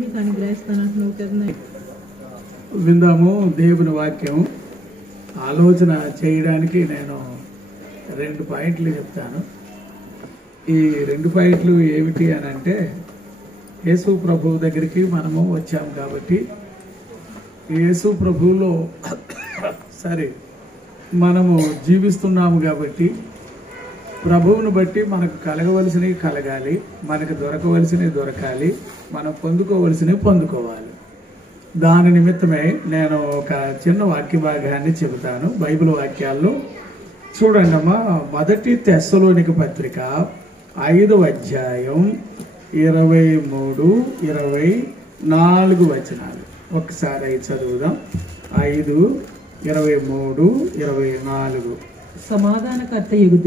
మీకు అనుగ్రహిస్తానంటున్నావు కదా. విందాము దేవుని వాక్యం. ఆలోచన చేయడానికి నేను 2 పాయింట్లు చెప్తాను. ఈ 2 పాయింట్లు ఏమిటి అని అంటే, యేసు ప్రభువు దగ్గరికి మనము వచ్చాము కాబట్టి యేసు ప్రభువులో మనము జీవిస్తున్నాము కాబట్టి ప్రభువును బట్టి మనకు కలగవలసినవి కలగాలి, మనకు దొరకవలసినవి దొరకాలి, మనం పొందుకోవలసినవి పొందుకోవాలి. దాని నిమిత్తమే నేను ఒక చిన్న వాక్య భాగాన్ని చెబుతాను. బైబిల్ వాక్యాల్లో చూడండి అమ్మా. 1 తెస్సలోనిక పత్రిక 5వ అధ్యాయం 23, 24 వచనాలు ఒకసారి అవి చదువుదాం. 5, 23, 24. సమాధానకర్త యగు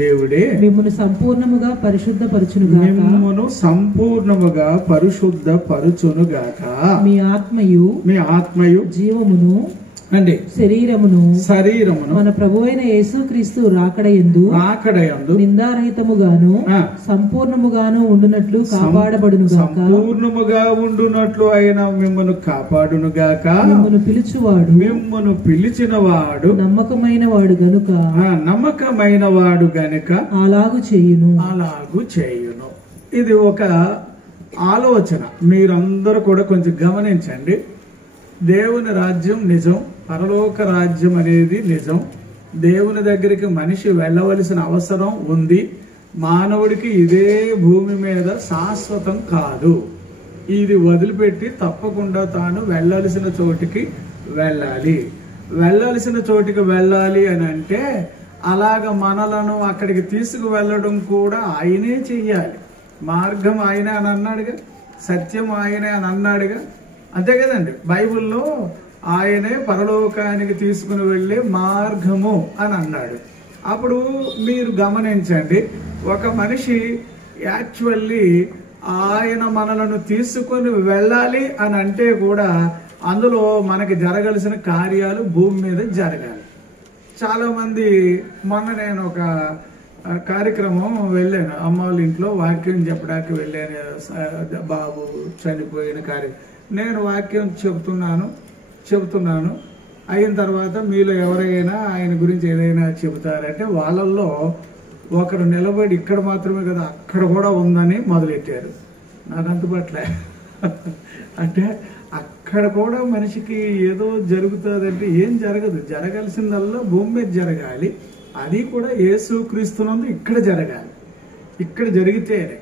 దేవుడే మిమ్మును సంపూర్ణముగా పరిశుద్ధపరచునుగాక. మీ ఆత్మయు జీవమును అంటే శరీరమును మన ప్రభువైన యేసుక్రీస్తు రాకడయందు నిందారహితముగాను సంపూర్ణముగాను ఉండునట్లు కాపాడబడునుగాక. సంపూర్ణముగా ఉండునట్లు ఆయన మిమ్మల్ని కాపాడునుగాక. మిమ్మల్ని పిలిచిన వాడు నమ్మకమైన వాడు గనుక అలాగు చేయును. ఇది ఒక ఆలోచన. మీరందరూ కూడా కొంచెం గమనించండి. దేవుని రాజ్యం నిజం, పరలోక రాజ్యం అనేది నిజం. దేవుని దగ్గరికి మనిషి వెళ్ళవలసిన అవసరం ఉంది. మానవుడికి ఇదే భూమి మీద శాశ్వతం కాదు. ఇది వదిలిపెట్టి తప్పకుండా తాను వెళ్ళాల్సిన చోటికి వెళ్ళాలి అని అంటే అలాగ మనలను అక్కడికి తీసుకువెళ్ళడం కూడా ఆయనే చెయ్యాలి. మార్గం ఆయనే అని అన్నాడుగా, సత్యం ఆయనే అని అన్నాడుగా, అంతే కదండి. బైబిల్లో ఆయనే పరలోకానికి తీసుకుని వెళ్ళే మార్గము అని అన్నాడు. అప్పుడు మీరు గమనించండి, ఒక మనిషి యాక్చువల్లీ ఆయన మనలను తీసుకొని వెళ్ళాలి అని అంటే కూడా అందులో మనకి జరగాల్సిన కార్యాలు భూమి మీద జరగాలి. చాలామంది మొన్న నేను ఒక కార్యక్రమం వెళ్ళాను, అమ్మ వాళ్ళ ఇంట్లో వాక్యం చెప్పడానికి వెళ్ళాను. బాబు చనిపోయిన కార్యక్రమం నేను వాక్యం చెబుతున్నాను. అయిన తర్వాత మీలో ఎవరైనా ఆయన గురించి ఏదైనా చెబుతారంటే వాళ్ళల్లో ఒకరు నిలబడి ఇక్కడ మాత్రమే కదా అక్కడ కూడా ఉందని మొదలెట్టారు. నాకు అంతుపట్లే. అంటే అక్కడ కూడా మనిషికి ఏదో జరుగుతుందంటే ఏం జరగదు. జరగాల్సిందల్లా భూమి మీద జరగాలి. అది కూడా యేసుక్రీస్తునందు ఇక్కడ జరగాలి. ఇక్కడ జరిగితేనే.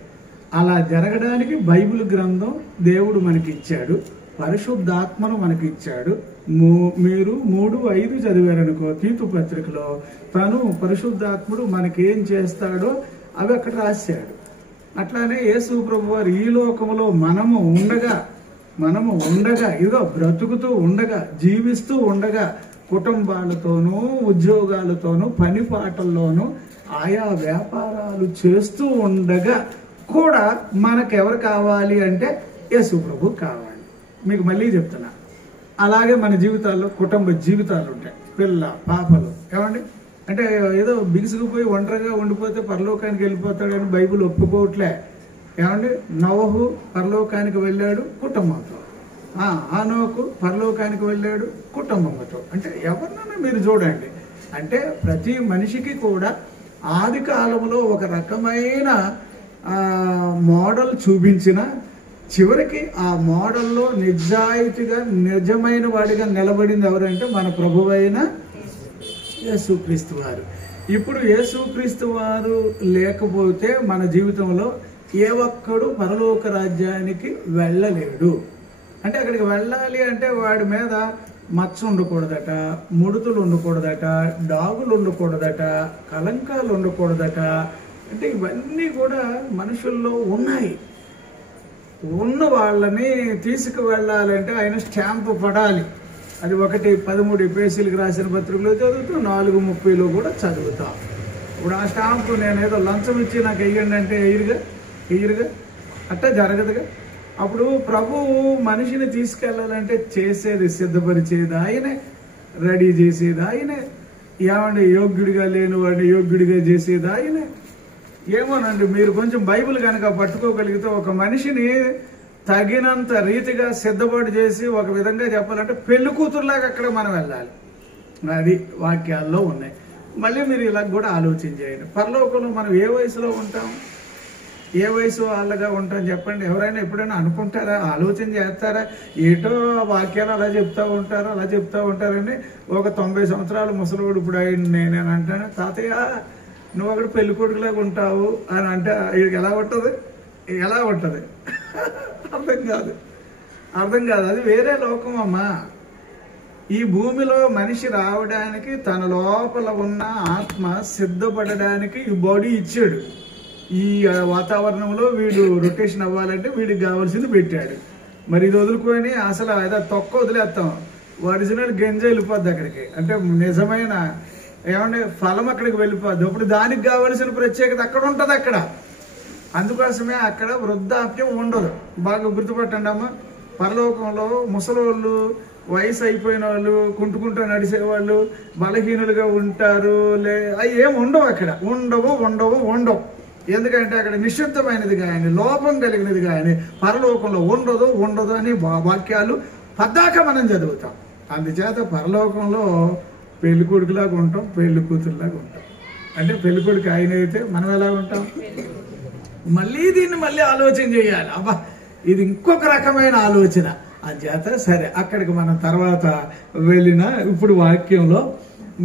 అలా జరగడానికి బైబిల్ గ్రంథం దేవుడు మనకి ఇచ్చాడు, పరిశుద్ధాత్మను మనకి ఇచ్చాడు. మీరు 3:5 చదివారనుకో తీతు పత్రికలో, తను పరిశుద్ధాత్ముడు మనకి ఏం చేస్తాడో అవి అక్కడ రాశాడు. అట్లానే యేసు ప్రభు వారు ఈ లోకంలో మనము ఉండగా ఇదిగో బ్రతుకుతూ ఉండగా, జీవిస్తూ ఉండగా, కుటుంబాలతోనూ ఉద్యోగాలతోనూ పని పాటల్లోనూ ఆయా వ్యాపారాలు చేస్తూ ఉండగా కూడా మనకెవరు కావాలి అంటే యేసు ప్రభు కావాలి. మీకు మళ్ళీ చెప్తున్నా, అలాగే మన జీవితాల్లో కుటుంబ జీవితాలు ఉంటాయి. పిల్ల పాపలు ఏమండి అంటే ఏదో బిగుసుకుపోయి ఒంటరిగా ఉండిపోతే పరలోకానికి వెళ్ళిపోతాడని బైబిల్ ఒప్పుకోవట్లే. ఏమండి నోవహు పరలోకానికి వెళ్ళాడు కుటుంబంతో, హనోకు పరలోకానికి వెళ్ళాడు కుటుంబంతో. అంటే ఎవరినైనా మీరు చూడండి, అంటే ప్రతి మనిషికి కూడా ఆది కాలంలో ఒక రకమైన మోడల్ చూపించిన చివరికి ఆ మోడల్లో నిజాయితీగా నిజమైన వాడిగా నిలబడింది ఎవరంటే మన ప్రభువైన యేసుక్రీస్తు వారు. ఇప్పుడు యేసుక్రీస్తు వారు లేకపోతే మన జీవితంలో ఏ ఒక్కడు పరలోక రాజ్యానికి వెళ్ళలేడు. అంటే అక్కడికి వెళ్ళాలి అంటే వాడి మీద మచ్చ ఉండకూడదట, ముడుతులు ఉండకూడదట, డాగులు ఉండకూడదట, కలంకాలు ఉండకూడదట. అంటే ఇవన్నీ కూడా మనుషుల్లో ఉన్నాయి. ఉన్న వాళ్ళని తీసుకువెళ్ళాలంటే ఆయన స్టాంపు పడాలి. అది 1:13 పేజీలకు రాసిన పత్రికలో చదువుతూ 4:30లో కూడా చదువుతాం. ఇప్పుడు ఆ స్టాంపు నేను ఏదో లంచం ఇచ్చి నాకు వెయ్యండి అంటే ఎయ్యరుగా అట్టా జరగదుగా. అప్పుడు ప్రభువు మనిషిని తీసుకెళ్ళాలంటే చేసేది సిద్ధపరిచేది ఆయనే, రెడీ చేసేది ఆయనే, ఏమంటే యోగ్యుడిగా లేని వాడిని యోగ్యుడిగా చేసేది ఆయనే. ఏమోనండి, మీరు కొంచెం బైబిల్ కనుక పట్టుకోగలిగితే ఒక మనిషిని తగినంత రీతిగా సిద్ధపాటు చేసి ఒక విధంగా చెప్పాలంటే పెళ్లి కూతురులాగా అక్కడ మనం వెళ్ళాలి. అది వాక్యాల్లో ఉన్నాయి. మళ్ళీ మీరు ఇలా కూడా ఆలోచన చేయండి. పరలోకంలో మనం ఏ వయసులో ఉంటాం, ఏ వయసు వాళ్ళగా ఉంటాం చెప్పండి. ఎవరైనా ఎప్పుడైనా అనుకుంటారా, ఆలోచన చేస్తారా? ఏటో వాక్యాలు అలా చెప్తూ ఉంటారు, అలా చెప్తూ ఉంటారని. ఒక 90 సంవత్సరాల ముసలివాడు ఇప్పుడు ఆయన నేను అంటాను, తాతయ్య నువ్వు అక్కడ పెళ్లి కొడుకులాగా ఉంటావు అని అంటే వీడికి ఎలా ఉంటుంది? ఎలా ఉంటుంది? అర్థం కాదు. అది వేరే లోకం అమ్మా. ఈ భూమిలో మనిషి రావడానికి తన లోపల ఉన్న ఆత్మ సిద్ధపడడానికి ఈ బాడీ ఇచ్చాడు. ఈ వాతావరణంలో వీడు రొటేషన్ అవ్వాలంటే వీడికి కావాల్సింది పెట్టాడు. మరి ఇది వదులుకొని అసలు ఏదో తొక్క వదిలేస్తాం, ఒరిజినల్ గంజ వెళ్ళిపోద్ది అక్కడికి. అంటే నిజమైన ఏమంటే ఫలం అక్కడికి వెళ్ళిపోద్ది. అప్పుడు దానికి కావలసిన ప్రత్యేకత అక్కడ ఉంటుంది. అక్కడ అందుకోసమే అక్కడ వృద్ధాప్యం ఉండదు. బాగా గుర్తుపట్టండి అమ్మ. పరలోకంలో ముసలోళ్ళు, వయసు అయిపోయిన వాళ్ళు, కుంటుకుంటూ నడిచేవాళ్ళు, బలహీనులుగా ఉంటారు. అవి ఏం ఉండవు అక్కడ. ఉండవు. ఎందుకంటే అక్కడ నిశ్శబ్దమైనది కానీ, లోపం కలిగినది కానీ పరలోకంలో ఉండదు అని వాక్యాలు పద్దాక మనం చదువుతాం. అందుచేత పరలోకంలో పెళ్లి కొడుకులాగా ఉంటాం, పెళ్లి కూతురులాగా ఉంటాం. అంటే పెళ్లి కొడుకు ఆయన అయితే మనం ఎలా ఉంటాం? దీన్ని ఆలోచన చేయాలి. అబ్బా, ఇది ఇంకొక రకమైన ఆలోచన. అందుచేత సరే, అక్కడికి మనం తర్వాత వెళ్ళిన ఇప్పుడు వాక్యంలో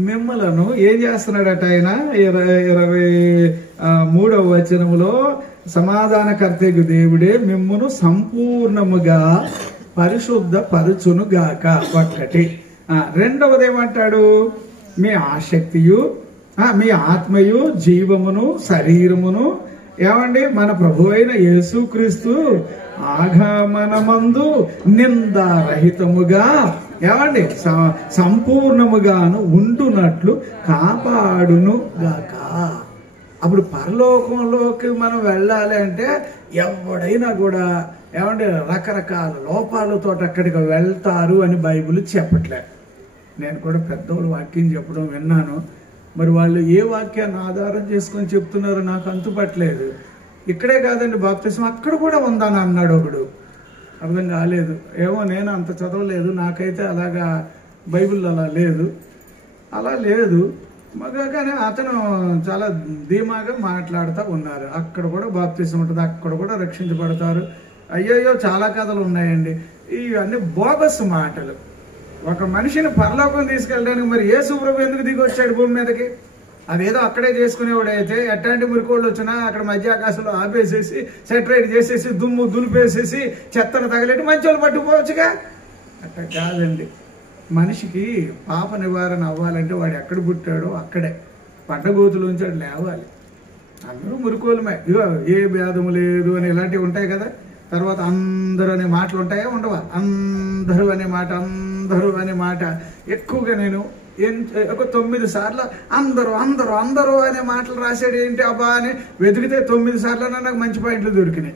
మిమ్మలను ఏం చేస్తున్నాడట ఆయన? 23వ వచనములో సమాధానకర్తకు దేవుడే మిమ్మును సంపూర్ణముగా పరిశుద్ధ పరుచునుగాక. ఒక్కటి. రెండవది ఏమంటాడు? మీ ఆసక్తియు, మీ ఆత్మయు, జీవమును, శరీరమును ఏమండి మన ప్రభు అయిన యేసుక్రీస్తు ఆగమనమందు నిందారహితముగా ఏమండి సంపూర్ణముగాను ఉండునట్లు కాపాడును గాక. అప్పుడు పరలోకంలోకి మనం వెళ్ళాలి అంటే ఎవడైనా కూడా ఏమంటే రకరకాల లోపాలతో అక్కడికి వెళ్తారు అని బైబిల్ చెప్పట్లే. నేను కూడా పెద్దవాళ్ళు వాక్యం చెప్పడం విన్నాను. మరి వాళ్ళు ఏ వాక్యాన్ని ఆధారం చేసుకొని చెప్తున్నారో నాకు అంతుపట్టలేదు. ఇక్కడే కాదండి బాప్తిసం, అక్కడ కూడా ఉందని అన్నాడు ఒకడు. అర్థం కాలేదు. ఏమో నేను అంత చదవలేదు, నాకైతే అలాగా బైబిల్ అలా లేదు. కానీ అతను చాలా ధీమాగా మాట్లాడుతూ ఉన్నారు. అక్కడ కూడా బాప్తిసం ఉంటుంది, అక్కడ కూడా రక్షించబడతారు. అయ్యయ్యో చాలా కథలు ఉన్నాయండి. ఇవన్నీ బోగస్ మాటలు. ఒక మనిషిని పరలోకం తీసుకెళ్ళడానికి మరి యేసు ప్రభు ఎందుకు దిగి వచ్చాడు భూమి మీదకి? అదేదో అక్కడే చేసుకునేవాడైతే ఎట్లాంటి మురికోళ్ళు వచ్చినా అక్కడ మధ్య ఆకాశంలో ఆపేసేసి సెటరేట్ చేసేసి దుమ్ము దులిపేసేసి చెత్తను తగలేటి మంచి వాళ్ళు పట్టుకుపోవచ్చుగా. అట్లా కాదండి. మనిషికి పాప నివారణ అవ్వాలంటే వాడు ఎక్కడ పుట్టాడో అక్కడే పడ్డగోతులోంచి వాడు లేవాలి. అందరూ మురికోలమే. ఇగో ఏ భేదము లేదు అని ఇలాంటివి ఉంటాయి కదా. తర్వాత అందరూ అనే మాటలు ఉంటాయా? ఉండవా? అందరూ అనే మాట ఎక్కువగా నేను ఒక 9 సార్లు అందరూ అనే మాటలు రాశాడు. ఏంటి అబ్బా అని వెతికితే 9 సార్లు నాకు మంచి పాయింట్లు దొరికినాయి.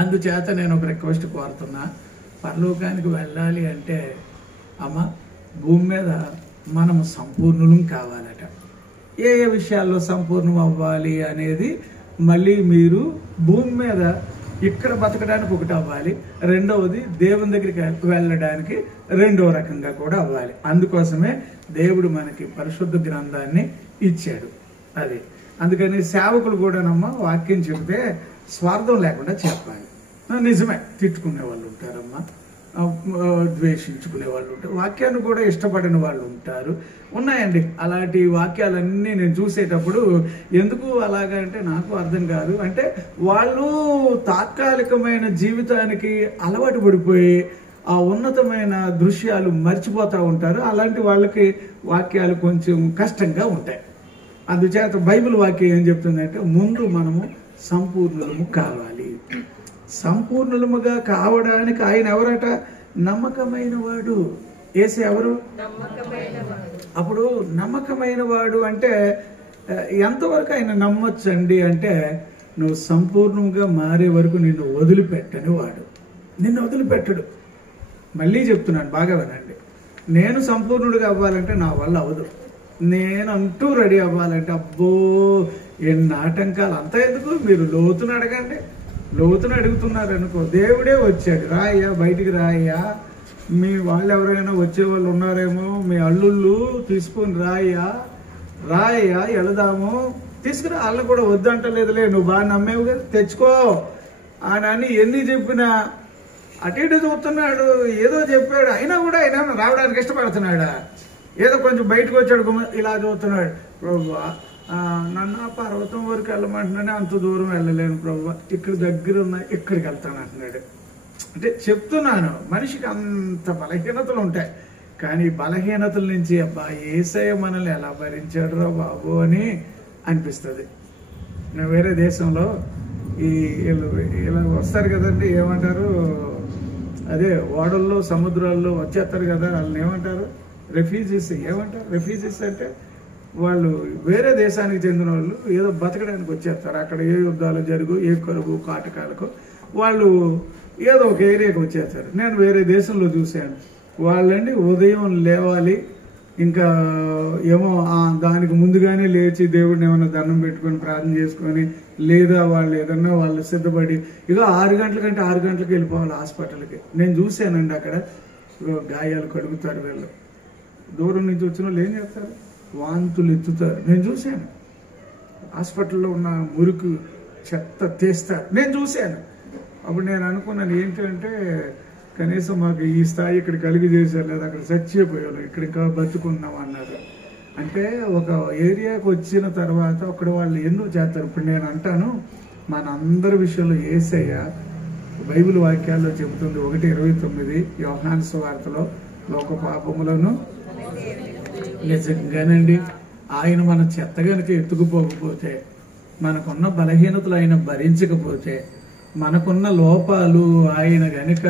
అందుచేత నేను ఒక రిక్వెస్ట్ కోరుతున్నా. పరలోకానికి వెళ్ళాలి అంటే అమ్మ భూమి మీద మనము సంపూర్ణులం కావాలట. ఏ విషయాల్లో సంపూర్ణం అవ్వాలి అనేది మళ్ళీ మీరు భూమి మీద ఇక్కడ బతకడానికి ఒకటి అవ్వాలి, రెండవది దేవుని దగ్గరికి వెళ్ళడానికి రెండో రకంగా కూడా అవ్వాలి. అందుకోసమే దేవుడు మనకి పరిశుద్ధ గ్రంథాన్ని ఇచ్చాడు. అది అందుకని సేవకులు కూడానమ్మా వాక్యం చెబితే స్వార్థం లేకుండా చెప్పాలి. నిజమే, తిట్టుకునే వాళ్ళు ఉంటారమ్మా, ద్వేషించుకునే వాళ్ళు ఉంటారు, వాక్యాన్ని కూడా ఇష్టపడిన వాళ్ళు ఉంటారు. ఉన్నాయండి అలాంటి వాక్యాలన్నీ నేను చూసేటప్పుడు. ఎందుకు అలాగంటే నాకు అర్థం కాదు. అంటే వాళ్ళు తాత్కాలికమైన జీవితానికి అలవాటు పడిపోయి ఆ ఉన్నతమైన దృశ్యాలు మర్చిపోతూ ఉంటారు. అలాంటి వాళ్ళకి వాక్యాలు కొంచెం కష్టంగా ఉంటాయి. అందుచేత బైబిల్ వాక్యం ఏం చెప్తుందంటే ముందు మనము సంపూర్ణులము కావాలి. సంపూర్ణులముగా కావడానికి ఆయన ఎవరట? నమ్మకమైన వాడు. యేసు ఎవరు? అప్పుడు నమ్మకమైన వాడు అంటే ఎంతవరకు ఆయన నమ్మొచ్చండి అంటే నువ్వు సంపూర్ణంగా మారే వరకు నిన్ను వదిలిపెట్టని వాడు. నిన్ను వదిలిపెట్టడు. మళ్ళీ చెప్తున్నాను, బాగా వినండి. నేను సంపూర్ణుడిగా అవ్వాలంటే నా వల్ల అవదు. నేనంటూ రెడీ అవ్వాలంటే అబ్బో ఎన్ని ఆటంకాలు. అంతా ఎందుకు, మీరు లోతును అడగండి. లోతును అడుగుతున్నారు అనుకో, దేవుడే వచ్చాడు. రాయ్యా, బయటికి రాయ్యా, మీ వాళ్ళు ఎవరైనా వచ్చే వాళ్ళు ఉన్నారేమో, మీ అల్లుళ్ళు తీసుకొని రాయ్యా, రాయ్యా, వెళదాము, తీసుకురా. వాళ్ళు కూడా వద్దంటలేదులే, నువ్వు బాగా నమ్మేవు కదా, తెచ్చుకో అని ఎన్ని చెప్పినా అటు ఇటు చూస్తున్నాడు. ఏదో చెప్పాడు, అయినా కూడా ఆయన రావడానికి ఇష్టపడుతున్నాడా? ఏదో కొంచెం బయటకు వచ్చాడు, ఇలా చూస్తున్నాడు. ప్రభువా, నన్ను ఆ పర్వతం వరకు వెళ్ళమంటున్నానే, అంత దూరం వెళ్ళలేను ప్రభువా, ఇక్కడ దగ్గర ఉన్న ఇక్కడికి వెళ్తాను అంటున్నాడు. అంటే చెప్తున్నాను, మనిషికి అంత బలహీనతలు ఉంటాయి. కానీ బలహీనతల నుంచి అబ్బా యేసయ్య మనల్ని ఎలా భరించాడు రా బాబు అని అనిపిస్తుంది. నేను వేరే దేశంలో ఇలా వస్తారు కదండి, ఏమంటారు, అదే ఓడల్లో సముద్రాల్లో వచ్చేస్తారు కదా, వాళ్ళని ఏమంటారు, రెఫ్యూజీస్. ఏమంటారు రెఫ్యూజీస్ అంటే వాళ్ళు వేరే దేశానికి చెందిన వాళ్ళు, ఏదో బతకడానికి వచ్చేస్తారు. అక్కడ ఏ యుద్ధాలు జరుగు, ఏ కరువు కాటకాలకు వాళ్ళు ఏదో ఒక ఏరియాకి వచ్చేస్తారు. నేను వేరే దేశంలో చూశాను. వాళ్ళండి ఉదయం లేవాలి, ఇంకా ఏమో దానికి ముందుగానే లేచి దేవుడిని ఏమైనా దండం పెట్టుకొని ప్రార్థన చేసుకొని, లేదా వాళ్ళు ఏదన్నా వాళ్ళు సిద్ధపడి ఇక 6 గంటల కంటే 6 గంటలకు వెళ్ళిపోవాలి హాస్పిటల్కి. నేను చూశానండి, అక్కడ గాయాలు కడుగుతారు వీళ్ళు. దూరం నుంచి వచ్చిన వాళ్ళు ఏం చేస్తారు, వాంతులు ఎత్తుతారు. నేను చూశాను. హాస్పిటల్లో ఉన్న మురికి చెత్త తీస్తారు, నేను చూశాను. అప్పుడు నేను అనుకున్నాను ఏంటంటే, కనీసం మాకు ఈ స్థాయి ఇక్కడ కలిగి చేశారు, లేదా అక్కడ చచ్చిపోయారు, ఇక్కడ ఇంకా బతుకున్నాం అన్నారు. అంటే ఒక ఏరియాకి వచ్చిన తర్వాత అక్కడ వాళ్ళు ఎందుకు చేస్తారు. ఇప్పుడు నేను అంటాను, మనందరి విషయంలో యేసయ్య బైబిల్ వాక్యాల్లో చెబుతుంది. 1:29 యోహాను సువార్తలో, లోక పాపములను నిజంగానండి ఆయన మన చెత్త గనుక ఎత్తుకుపోకపోతే, మనకున్న బలహీనతలు ఆయన భరించకపోతే, మనకున్న లోపాలు ఆయన గనుక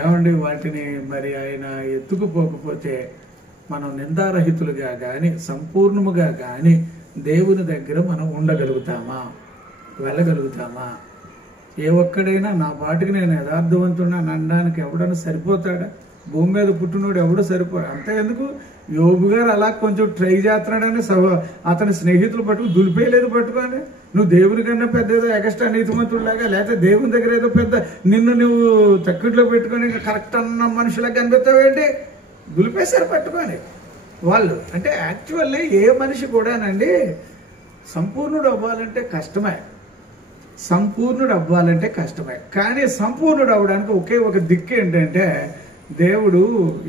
ఏమండి వాటిని మరి ఆయన ఎత్తుకుపోకపోతే, మనం నిందారహితులుగా కానీ సంపూర్ణముగా కానీ దేవుని దగ్గర మనం ఉండగలుగుతామా, వెళ్ళగలుగుతామా? ఏ ఒక్కడైనా నా పాటికి నేను యథార్థవంతున్నా అనడానికి ఎవడన్నా సరిపోతాడా? భూమి మీద పుట్టినోడు ఎవడో సరిపోడు. అంతే ఎందుకు, యోబు గారు అలా కొంచెం ట్రై చేస్తున్నాడని అతని స్నేహితులు పట్టుకు దులిపేయలేదు. పట్టుకోండి, నువ్వు దేవుని కన్నా పెద్ద ఏదో ఎక్స్ట్రా నీతిమంతుడిలాగా, లేకపోతే దేవుని దగ్గర ఏదో పెద్ద నిన్ను నువ్వు తక్కువలో పెట్టుకొని కరెక్ట్ అన్న మనుషులకు కనిపిస్తావేంటి? దులిపేశారు పట్టుకొని వాళ్ళు. అంటే యాక్చువల్లీ ఏ మనిషి కూడానండి సంపూర్ణుడు అవ్వాలంటే కష్టమే, సంపూర్ణుడు అవ్వాలంటే కష్టమే. కానీ సంపూర్ణుడు అవ్వడానికి ఒకే ఒక దిక్కు ఏంటంటే, దేవుడు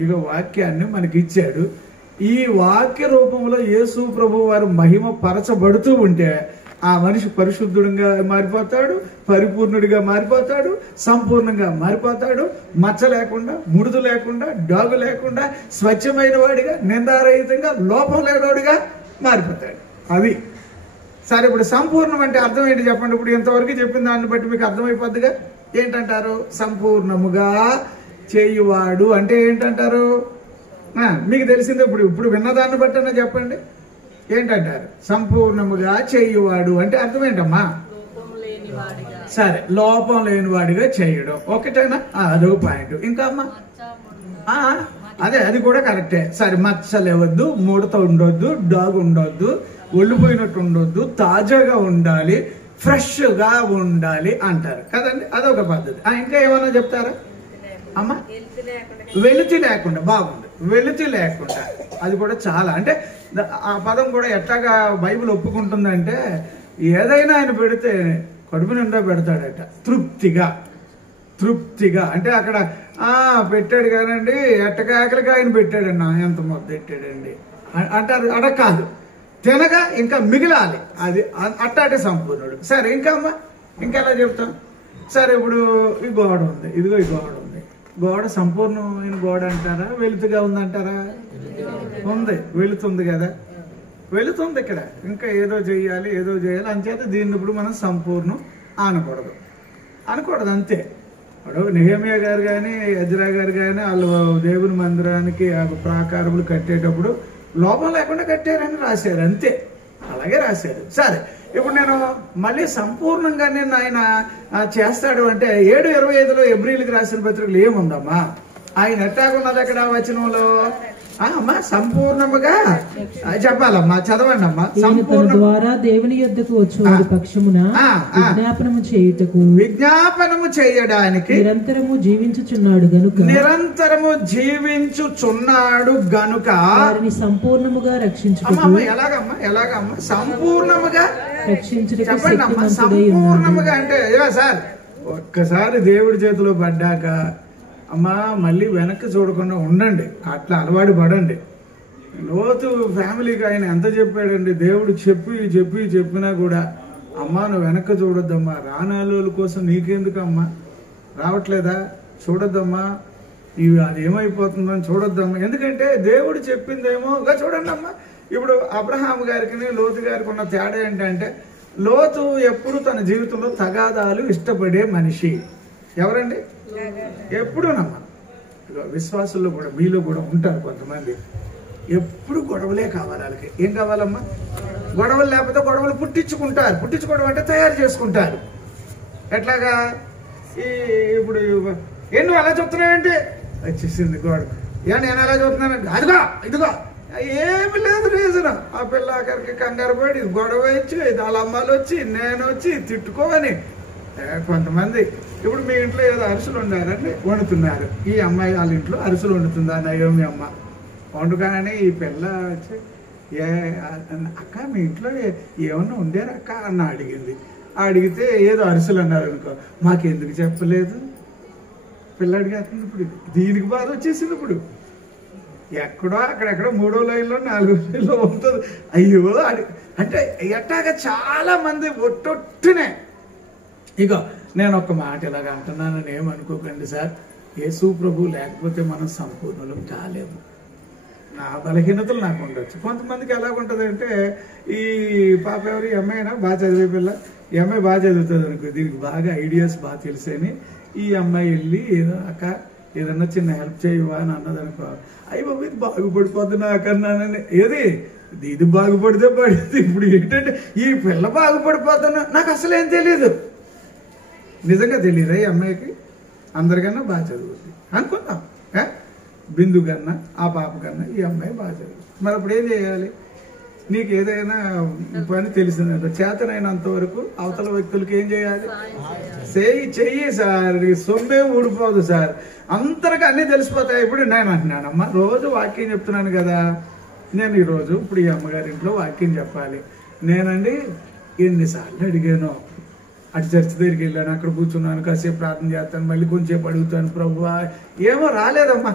ఇక వాక్యాన్ని మనకి ఇచ్చాడు. ఈ వాక్య రూపంలో యేసు ప్రభు వారు మహిమ పరచబడుతూ ఉంటే ఆ మనిషి పరిశుద్ధుడిగా మారిపోతాడు, పరిపూర్ణుడిగా మారిపోతాడు, సంపూర్ణంగా మారిపోతాడు. మచ్చ లేకుండా, ముడుదు లేకుండా, డాగు లేకుండా, స్వచ్ఛమైన వాడిగా, నిందారహితంగా, లోపం లేనివాడిగా మారిపోతాడు. అది సరే. ఇప్పుడు సంపూర్ణం అంటే అర్థం ఏంటి చెప్పండి? ఇప్పుడు ఇంతవరకు చెప్పిన దాన్ని బట్టి మీకు అర్థమైపోద్దిగా. ఏంటంటారు? సంపూర్ణముగా చేయువాడు అంటే ఏంటంటారు? మీకు తెలిసిందే. ఇప్పుడు విన్నదాన్ని బట్టి అన్న చెప్పండి, ఏంటంటారు? సంపూర్ణముగా చేయువాడు అంటే అర్థం ఏంటమ్మా? సరే, లోపం లేనివాడిగా చేయడం ఒకటేనా? అదొక పాయింట్. ఇంకా అమ్మా అదే, అది కూడా కరెక్టే. సరే, మచ్చలేవద్దు, ముడత ఉండొద్దు, డాగ్ ఉండొద్దు, ఒళ్ళిపోయినట్టు ఉండొద్దు, తాజాగా ఉండాలి, ఫ్రెష్గా ఉండాలి అంటారు కదండి. అదొక పద్ధతి. ఇంకా ఏమన్నా చెప్తారా అమ్మా? వెలితి లేకుండా. బాగుంది, వెలితి లేకుండా. అది కూడా చాలా, అంటే ఆ పదం కూడా ఎట్లాగా బైబిల్ ఒప్పుకుంటుందంటే, ఏదైనా ఆయన పెడితే కడుపు నిండా పెడతాడట, తృప్తిగా. తృప్తిగా అంటే అక్కడ పెట్టాడు కానండి, ఎట్టకాకలికి ఆయన పెట్టాడన్నా, ఎంత మొద్దు పెట్టాడండి అంటారు. అడ కాదు, తినగా ఇంకా మిగిలాలి, అది అట్టాటే సంపూర్ణుడు. సరే, ఇంకా అమ్మా ఇంకెలా చెప్తాం? సరే, ఇప్పుడు ఈ గోడ ఉంది, ఇదిగో ఈ గోడ ఉంది. గోడ సంపూర్ణమైన గోడ అంటారా, వెలుతుగా ఉందంటారా? ఉంది, వెళుతుంది కదా, వెళుతుంది. ఇక్కడ ఇంకా ఏదో చేయాలి, ఏదో చేయాలి. అంచేత దీన్ని ఇప్పుడు మనం సంపూర్ణం అనకూడదు, అంతే. ఇప్పుడు నెహెమియా గారు కానీ, ఎజ్రా గారు కానీ వాళ్ళు దేవుని మందిరానికి ప్రాకారములు కట్టేటప్పుడు లోపం లేకుండా కట్టారని రాశారు, అంతే. అలాగే రాశారు. సరే, ఇప్పుడు నేను మళ్ళీ సంపూర్ణంగా నేను ఆయన చేస్తాడు అంటే 7:25 ఎబ్రీలకు రాసిన పత్రికలు ఏముందమ్మా? ఆయన ఎట్టాగున్నది అక్కడ వచనంలో? అమ్మా సంపూర్ణముగా చెప్పాలమ్మా, చదవండి అమ్మా. సంపూర్ణ ద్వారా దేవుని యొద్దకు వచ్చు పక్షమున విజ్ఞాపనము చేయుటకు విజ్ఞాపనము చేయడానికి నిరంతరము జీవించుచున్నాడు గనుక వారిని సంపూర్ణముగా రక్షించుటకు. ఎలాగమ్మా సంపూర్ణముగా రక్షించుటకు చెప్పండి అమ్మా. సంపూర్ణముగా అంటే సార్ ఒక్కసారి దేవుడి చేతిలో పడ్డాక అమ్మా మళ్ళీ వెనక్కి చూడకుండా ఉండండి, అట్లా అలవాటు పడండి. లోతు ఫ్యామిలీకి ఆయన ఎంత చెప్పాడండి, దేవుడు చెప్పినా కూడా అమ్మా నువ్వు వెనక్కి చూడొద్దమ్మా, రానాలోల కోసం నీకెందుకమ్మా, రావట్లేదా చూడొద్దమ్మా, ఇవి అది ఏమైపోతుందని చూడొద్దమ్మా. ఎందుకంటే దేవుడు చెప్పిందేమో చూడండి అమ్మా. ఇప్పుడు అబ్రహాం గారికి లోతు గారికి ఉన్న తేడా ఏంటంటే, లోతు ఎప్పుడు తన జీవితంలో తగాదాలు ఇష్టపడే మనిషి. ఎవరండి? ఎప్పుడూనమ్మా. విశ్వాసుల్లో కూడా మీలో కూడా ఉంటారు కొంతమంది, ఎప్పుడు గొడవలే కావాలి. వాళ్ళకి ఏం కావాలమ్మా? గొడవలు లేకపోతే గొడవలు పుట్టించుకోవడం అంటే తయారు చేసుకుంటారు. ఎట్లాగా? ఇప్పుడు నువ్వు అలా చెప్తున్నావేంటి, వచ్చేసింది గొడవ. నేను అలా చెప్తున్నానంటే అదిగో ఇదిగో ఏమి లేదు రీజన్. ఆ పిల్ల ఆఖరికి కంగారు పడి గొడవ ఇచ్చి వాళ్ళ అమ్మాలు వచ్చి నేను వచ్చి తిట్టుకోని కొంతమంది. ఇప్పుడు మీ ఇంట్లో ఏదో అరుసులు ఉండారండి, వండుతున్నారు. ఈ అమ్మాయి వాళ్ళ ఇంట్లో అరుసులు వండుతుందా నయోమి అమ్మ. వండుగానే ఈ పిల్ల వచ్చి అక్క మీ ఇంట్లో ఏమన్నా ఉండారు అక్క అన్న అడిగింది. అడిగితే ఏదో అరుసులు అన్నారు అనుకో, మాకెందుకు చెప్పలేదు. పిల్ల అడిగేస్తుంది. ఇప్పుడు దీనికి బాధ వచ్చేసింది. ఇప్పుడు ఎక్కడో అక్కడెక్కడో 3వ లైన్లో 4వ లైన్లో ఉంటుంది. అయ్యో అంటే ఎట్టాగా చాలా మంది ఒట్టొట్టునే. ఇగో నేను ఒక మాట ఇలాగ అంటున్నానని ఏమనుకోకండి సార్. యేసు ప్రభు లేకపోతే మనం సంపూర్ణులం కాలేము. నా బలహీనతలు నాకు ఉండొచ్చు. కొంతమందికి ఎలాగుంటుంది అంటే, ఈ పాప ఎవరు అమ్మాయినా బాగా చదివే పిల్ల, ఈ అమ్మాయి బాగా చదువుతుంది అనుకో, దీనికి బాగా ఐడియాస్ బాగా తెలిసేని ఈ అమ్మాయి వెళ్ళి ఏదో అక్క ఏదన్నా చిన్న హెల్ప్ చేయవా అని అన్నది అనుకో, అయ్యి బాబు ఇది బాగుపడిపోద్ది నాకన్నానని. ఇది బాగుపడితే పడింది. ఇప్పుడు ఏంటంటే ఈ పిల్ల బాగుపడిపోతున్నా నాకు అసలేం తెలియదు. నిజంగా తెలియదు ఈ అమ్మాయికి. అందరికన్నా బాగా చదువుతుంది అనుకుందాం. బిందు కన్నా ఆ పాప కన్నా ఈ అమ్మాయి బాగా చదువుతుంది. మరి అప్పుడు ఏం చేయాలి? నీకు ఏదైనా పని తెలిసిందంటే చేతనైనంత వరకు అవతల వ్యక్తులకి ఏం చేయాలి? చెయ్యి సార్. సొమ్మే ఊడిపోదు సార్. అందరికి అన్నీ తెలిసిపోతాయి. ఇప్పుడు నేను అంటున్నానమ్మా, రోజు వాక్యం చెప్తున్నాను కదా. నేను ఈరోజు ఇప్పుడు ఈ అమ్మగారి ఇంట్లో వాక్యం చెప్పాలి. నేనండి ఎన్నిసార్లు అడిగాను, అటు చర్చి దగ్గరికి వెళ్ళాను, అక్కడ కూర్చున్నాను, కాసేపు ప్రార్థన చేస్తాను, మళ్ళీ కొంచెంసేపు అడుగుతాను, ప్రభువా ఏమో రాలేదమ్మా,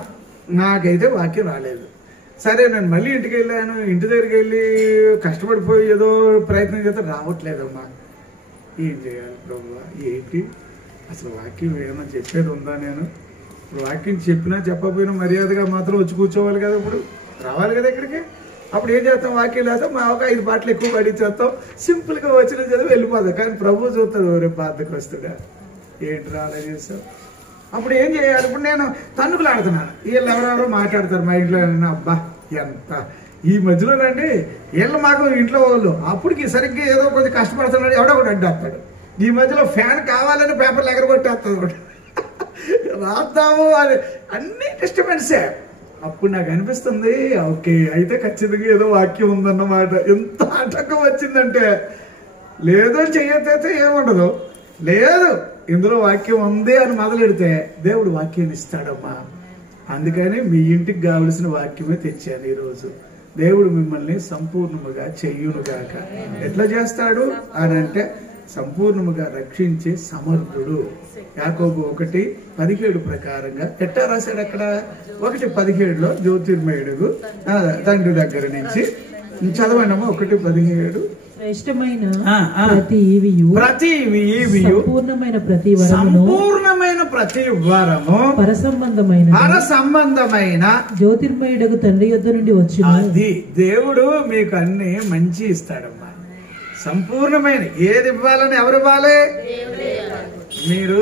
నాకైతే వాక్యం రాలేదు. సరే నేను మళ్ళీ ఇంటికి వెళ్ళాను, ఇంటి దగ్గరికి వెళ్ళి కష్టపడిపోయి ఏదో ప్రయత్నం చేస్తే రావట్లేదమ్మా, ఏం చేయాలి ప్రభువా? ఏంటి అసలు వాక్యం ఏమన్నా చెప్పేది ఉందా? నేను ఇప్పుడు వాక్యం చెప్పినా చెప్పకపోయినా మర్యాదగా మాత్రం వచ్చి కూర్చోవాలి కదా, ఇప్పుడు రావాలి కదా ఇక్కడికి. అప్పుడు ఏం చేస్తాం? వాక్యం లేదా మా ఒక 5 పాటలు ఎక్కువ పడిచేస్తాం, సింపుల్గా వచ్చిన చదివి వెళ్ళిపోతాం. కానీ ప్రభు చూస్తుంది, రేపు బాధకు వస్తుడా ఏంటి రాలే చేస్తావు. అప్పుడు ఏం చేయాలి? ఇప్పుడు నేను తన్నుకులు ఆడుతున్నాను, వీళ్ళు ఎవరెవరో మాట్లాడతారు మా ఇంట్లో. అబ్బా ఎంత ఈ మధ్యలో రండి వీళ్ళు మాకు ఇంట్లో వాళ్ళు అప్పటికి సరిగ్గా ఏదో కొంచెం కష్టపడుతున్నాడు, ఎవడో ఒకటి అడ్డేస్తాడు. ఈ మధ్యలో ఫ్యాన్ కావాలని పేపర్లు ఎగరగొట్టేస్తాడు, రాద్దాము అని అన్ని డిస్టర్బెన్సే. అప్పుడు నాకు అనిపిస్తుంది, ఓకే అయితే ఖచ్చితంగా ఏదో వాక్యం ఉందన్నమాట. ఎంత ఆటంకం వచ్చిందంటే, లేదో చెయ్యతే ఏముండదు, లేదు ఇందులో వాక్యం ఉంది అని మొదలెడితే దేవుడు వాక్యాన్ని ఇస్తాడమ్మా. అందుకని మీ ఇంటికి కావలసిన వాక్యమే తెచ్చాను ఈరోజు. దేవుడు మిమ్మల్ని సంపూర్ణముగా చెయ్యునుగాక. ఎట్లా చేస్తాడు అని అంటే, సంపూర్ణముగా రక్షించే సమర్థుడు. యాకోబు 1:17 ప్రకారంగా ఎట్టా రాశాడు అక్కడ? 1:17 జ్యోతిర్మయుడు తండ్రి దగ్గర నుంచి చదవండమ్మా. 1:17 శ్రేష్టమైన ప్రతి ఈవియు సంపూర్ణమైన ప్రతి వరము పరసంబంధమైన జ్యోతిర్మయుడకు తండ్రి యొద్ద నుండి వచ్చిన. అది దేవుడు మీకు అన్ని మంచి ఇస్తాడమ్మా. సంపూర్ణమైన ఏది ఇవ్వాలని ఎవరు ఇవ్వాలి? మీరు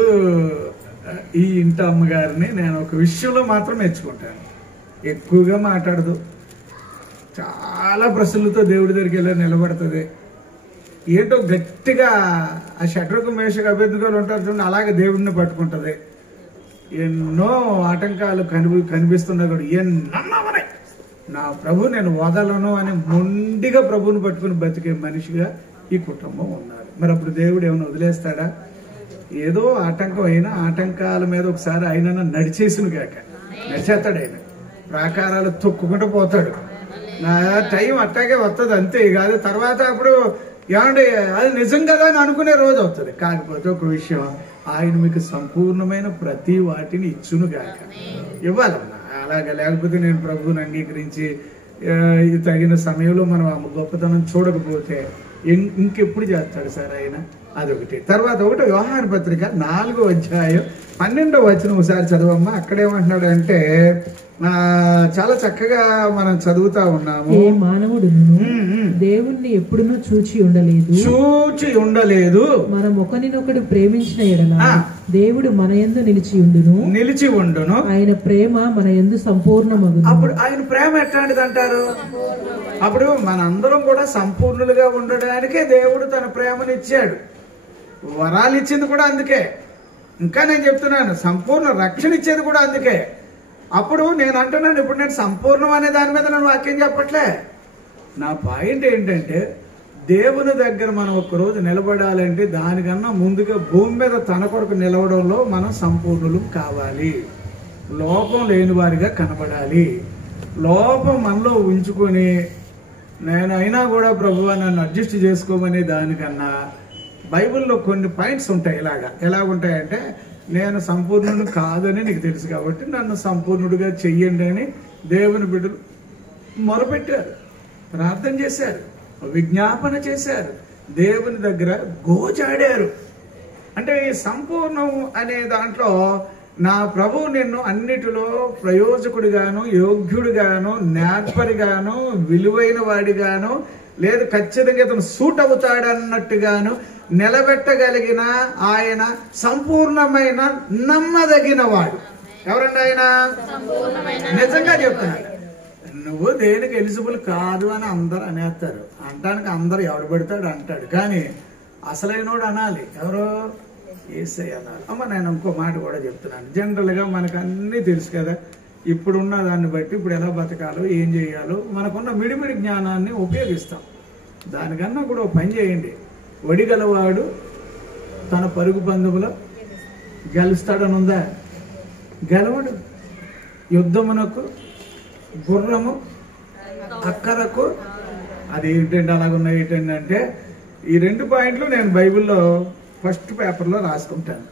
ఈ ఇంటి అమ్మగారిని నేను ఒక విషయంలో మాత్రం మెచ్చుకుంటాను, ఎక్కువగా మాట్లాడదు, చాలా ప్రశ్నలతో దేవుడి దగ్గరికి వెళ్ళి నిలబడుతుంది. ఏంటో గట్టిగా ఆ షడ్రకు మేషకు అభ్యర్థులు ఉంటారు చూడండి, అలాగే దేవుడిని పట్టుకుంటుంది. ఎన్నో ఆటంకాలు కనిపిస్తున్నా కూడా ఎన్నమ్మని నా ప్రభు నేను వదలను అని మొండిగా ప్రభువుని పట్టుకుని బతికే మనిషిగా ఈ కుటుంబం ఉన్నారు. మరి అప్పుడు దేవుడు ఏమైనా వదిలేస్తాడా? ఏదో ఆటంకం అయినా ఆటంకాల మీద ఒకసారి ఆయన నడిచేసును కాక నడిచేస్తాడు. ఆయన ప్రాకారాలు తొక్కుకుంటూ పోతాడు. నా టైం అట్టాగే వస్తుంది అంతే కాదు. తర్వాత అప్పుడు ఏమంటే అది నిజం కదా అని అనుకునే రోజు వస్తుంది. కాకపోతే ఒక విషయం, ఆయన మీకు సంపూర్ణమైన ప్రతి వాటిని ఇచ్చును గాక. ఇవ్వాలన్నా అలాగే, లేకపోతే నేను ప్రభువుని అంగీకరించి తగిన సమయంలో మనం ఆ గొప్పతనం చూడకపోతే ఇంకెప్పుడు చేస్తాడు సార్ ఆయన? అదొకటి. తర్వాత ఒకటి యోహాను పత్రిక 4వ అధ్యాయం 12వ వచనం ఒకసారి చదవమ్మా. అక్కడేమంటున్నాడు అంటే చాలా చక్కగా మనం చదువుతా ఉన్నాము. మానవుడు దేవుణ్ణి ఎప్పుడునూ చూచి ఉండలేదు. మనం ఒకరినొకడు ప్రేమించిన ఎడల దేవుడు మన యందు నిలిచి ఉండును. ఆయన ప్రేమ మన యందు సంపూర్ణమగును. అప్పుడు ఆయన ప్రేమ ఎట్లాంటిది అంటారు? అప్పుడు మనందరం కూడా సంపూర్ణులుగా ఉండడానికే దేవుడు తన ప్రేమను ఇచ్చాడు. వరాలు ఇచ్చింది కూడా అందుకే. ఇంకా నేను చెప్తున్నాను, సంపూర్ణ రక్షణ ఇచ్చేది కూడా అందుకే. అప్పుడు నేను అంటున్నాను, ఇప్పుడు నేను సంపూర్ణం అనే దాని మీద నేను వాక్యం చెప్పట్లే. నా పాయింట్ ఏంటంటే, దేవుని దగ్గర మనం ఒక్కరోజు నిలబడాలంటే దానికన్నా ముందుగా భూమి మీద తన కొరకు నిలవడంలో మనం సంపూర్ణులు కావాలి. లోపం లేని వారిగా కనబడాలి. లోపం మనలో ఉంచుకొని నేను అయినా కూడా ప్రభువా నన్ను అడ్జస్ట్ చేసుకోమనే దానికన్నా బైబిల్లో కొన్ని పాయింట్స్ ఉంటాయి. ఎలాగుంటాయంటే, నేను సంపూర్ణుడు కాదని నీకు తెలుసు కాబట్టి నన్ను సంపూర్ణుడిగా చెయ్యండి అని దేవుని బిడ్డలు మొరపెట్టారు, ప్రార్థన చేశారు, విజ్ఞాపన చేశారు, దేవుని దగ్గర గోచాడారు. అంటే ఈ సంపూర్ణం అనే దాంట్లో నా ప్రభువు నిన్ను అన్నిటిలో ప్రయోజకుడిగాను, యోగ్యుడిగాను, నేర్పరిగాను, విలువైన వాడిగాను, లేదు ఖచ్చితంగా ఇతను సూట్ అవుతాడన్నట్టుగాను నిలబెట్టగలిగిన ఆయన సంపూర్ణమైన నమ్మదగిన వాడు. ఎవరండి ఆయన? నిజంగా చెప్తున్నాడు. నువ్వు దేనికి ఎలిజిబుల్ కాదు అని అందరు అనేస్తారు. అంటానికి అందరు ఎవడు పెడతాడు అంటాడు, కానీ అసలైనోడు అనాలి. ఎవరో యేసయ్య అనాలి. అమ్మ నేను ఇంకో మాట కూడా చెప్తున్నాను. జనరల్గా మనకు అన్నీ తెలుసు కదా. ఇప్పుడున్న దాన్ని బట్టి ఇప్పుడు ఎలా బతకాలో ఏం చేయాలో మనకున్న మిడిమిడి జ్ఞానాన్ని ఉపయోగిస్తాం. దానికన్నా కూడా ఒక పని చేయండి. వడిగలవాడు తన పరుగు పందెములో గెలుస్తాడని ఉందా? గెలవడు. యుద్ధమునకు గుర్రము అక్కరకు అది ఏంటంటే అలాగున్నాయి. ఏంటంటే ఈ 2 పాయింట్లు నేను బైబిల్లో ఫస్ట్ పేపర్లో రాసుకుంటాను.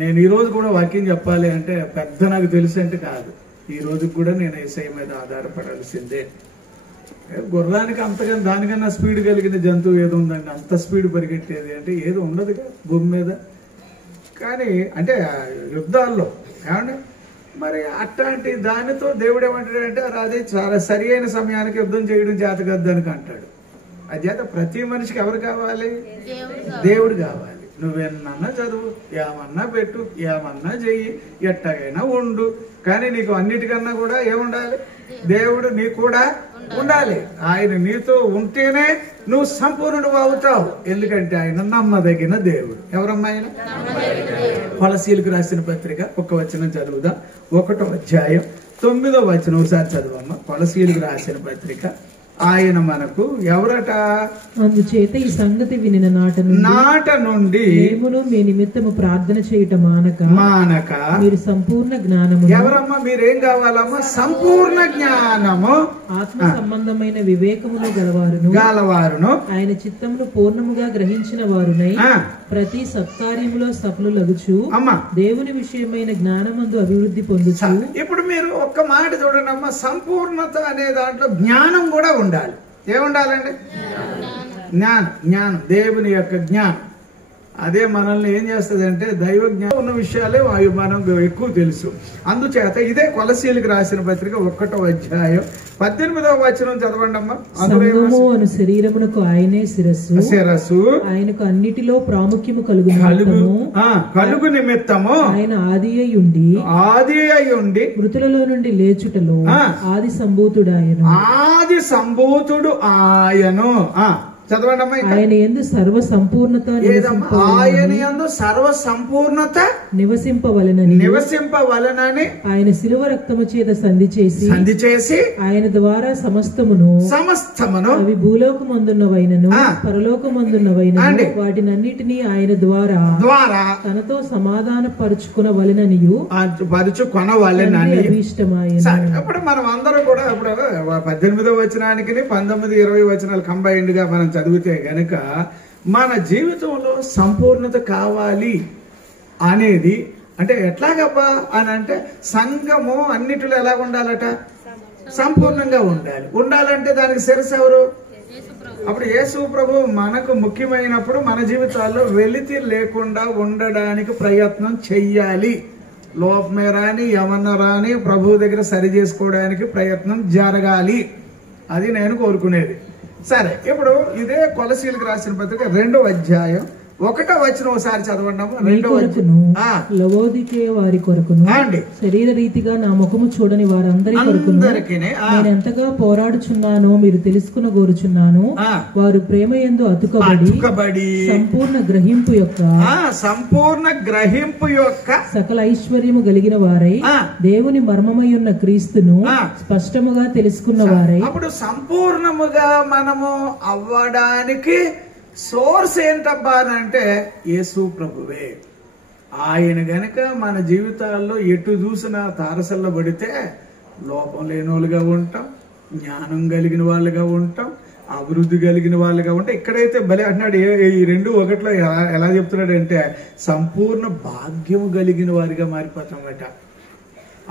నేను ఈరోజు కూడా వాక్యం చెప్పాలి అంటే పెద్ద నాకు తెలుసు అంటే కాదు. ఈ రోజు కూడా నేను యేసయ్య మీద ఆధారపడాల్సిందే. గుర్రానికి అంతగా దానికన్నా స్పీడ్ కలిగిన జంతువు ఏదో ఉందండి? అంత స్పీడ్ పరిగెట్టేది అంటే ఏదో ఉండదుగా భూమి మీద. కానీ అంటే యుద్ధాల్లో ఏమంటే మరి అట్లాంటి దానితో దేవుడు ఏమంటాడంటే అది చాలా సరి అయిన సమయానికి యుద్ధం చేయడం చేతకద్దానికి అంటాడు. అది చేత ప్రతి మనిషికి ఎవరు కావాలి? దేవుడు కావాలి. నువ్వేమన్నా చదువు, ఏమన్నా పెట్టు, ఏమన్నా చెయ్యి, ఎట్టగైనా ఉండు, కానీ నీకు అన్నిటికన్నా కూడా ఏముండాలి? దేవుడు నీ కూడా ఉండాలి. ఆయన నీతో ఉంటేనే నువ్వు సంపూర్ణుడు అవుతావు. ఎందుకంటే ఆయన నమ్మదగిన దేవుడు. ఎవరమ్మా ఆయన? కొలసీలకు రాసిన పత్రిక 1వ వచనం చదువుదాం. 1వ అధ్యాయం 9వ వచనం ఒకసారి చదువమ్మా. కొలసీలకు రాసిన పత్రిక. ఆయన మనకు ఎవరట? అందుచేత ఈ సంగతి వినిన నాట నుండి మేమును మీ నిమిత్తము ప్రార్థన చేయటం మానక మీరు సంపూర్ణ జ్ఞానము. ఎవరమ్మా? మీరేం కావాలమ్మా? సంపూర్ణ జ్ఞానము, ఆత్మ సంబంధమైన వివేకమును గలవారును ఆయన చిత్తమును పూర్ణముగా గ్రహించిన వారునై ప్రతి సత్కార్యములో సఫలులగుచు దేవుని విషయమైన జ్ఞానమందు అభివృద్ధి పొందుచు. ఇప్పుడు మీరు ఒక్క మాట చూడండి అమ్మా. సంపూర్ణత అనే దాంట్లో జ్ఞానం కూడా ఉండాలి. ఏముండాలండి? జ్ఞానం, దేవుని యొక్క జ్ఞానం. అదే మనల్ని ఏం చేస్తుంది అంటే దైవ జ్ఞానం ఉన్న విషయాలే మనం ఎక్కువ తెలుసు. అందుచేత ఇదే కొలసీలకు రాసిన పత్రిక 1వ అధ్యాయం 18వ వచనం చదవండి అమ్మా. శరీరమునకు ఆయనే శిరస్సు, ఆయనకు అన్నిటిలో ప్రాముఖ్యము కలుగు నిమిత్తము ఆయన ఆది అయి ఉండి మృతులలో నుండి లేచుటలో ఆది సంభూతుడు ఆయను. చదవండి అమ్మా. ఆయన యందు సర్వ సంపూర్ణత ఆయన యందు సర్వ సంపూర్ణత నివసింపవలెనని ఆయన శిలువ రక్తము చేత సంధి చేసి ఆయన ద్వారా సమస్తమును అవి భూలోకమందున్నవైనను పరలోకమందున్నవైనను వాటినన్నిటినీ ఆయన ద్వారా తనతో సమాధాన పరుచుకొనవలెననియు అప్పుడు మనం అందరూ కూడా ఇప్పుడు 18వ వచనానికి 19, 20 వచనాలు కంబైన్డ్ గా మనం చదివితే గనుక మన జీవితంలో సంపూర్ణత కావాలి అనేది అంటే ఎట్లాగబ్బా అని అంటే సంఘము అన్నిటిలో ఎలా ఉండాలట? సంపూర్ణంగా ఉండాలంటే దానికి శిరస్సు ఎవరు? అప్పుడు యేసు ప్రభు మనకు ముఖ్యమైనప్పుడు మన జీవితాల్లో వెలితి లేకుండా ఉండడానికి ప్రయత్నం చెయ్యాలి. లోపమే రాని ఏమన్నా రాని ప్రభు దగ్గర సరి చేసుకోవడానికి ప్రయత్నం జరగాలి. అది నేను కోరుకునేది. సరే, ఇప్పుడు ఇదే కొలసీలకు రాసిన పత్రిక 2వ అధ్యాయం 1వ వచనం ఒకసారి చదవండి. 2వ వచనం. లవోదికేయ వారి కొరకును శరీర రీతిగా నా ముఖము చూడని వారందరి కొరకును నేను ఎంతగా పోరాడుచున్నానో మీరు తెలుసుకుని కోరుచున్నాను. వారు ప్రేమ యందు అతుకబడి సంపూర్ణ గ్రహింపు యొక్క సకల ఐశ్వర్యము కలిగిన వారై దేవుని మర్మమై ఉన్న క్రీస్తును స్పష్టముగా తెలుసుకున్న వారై. అప్పుడు సంపూర్ణముగా మనము అవ్వడానికి సోర్స్ ఏంటబ్బా అంటే యేసు ప్రభువే. ఆయన గనక మన జీవితాల్లో ఎటు చూసినా తారసల్లో పడితే లోపం లేని వాళ్ళుగా ఉంటాం, జ్ఞానం కలిగిన వాళ్ళుగా ఉంటాం, అభివృద్ధి కలిగిన వాళ్ళుగా ఉంటాం. ఇక్కడైతే బలి అంటున్నాడు ఈ 2:1 ఎలా చెప్తున్నాడు అంటే సంపూర్ణ భాగ్యము కలిగిన వారిగా మారిపోతామట.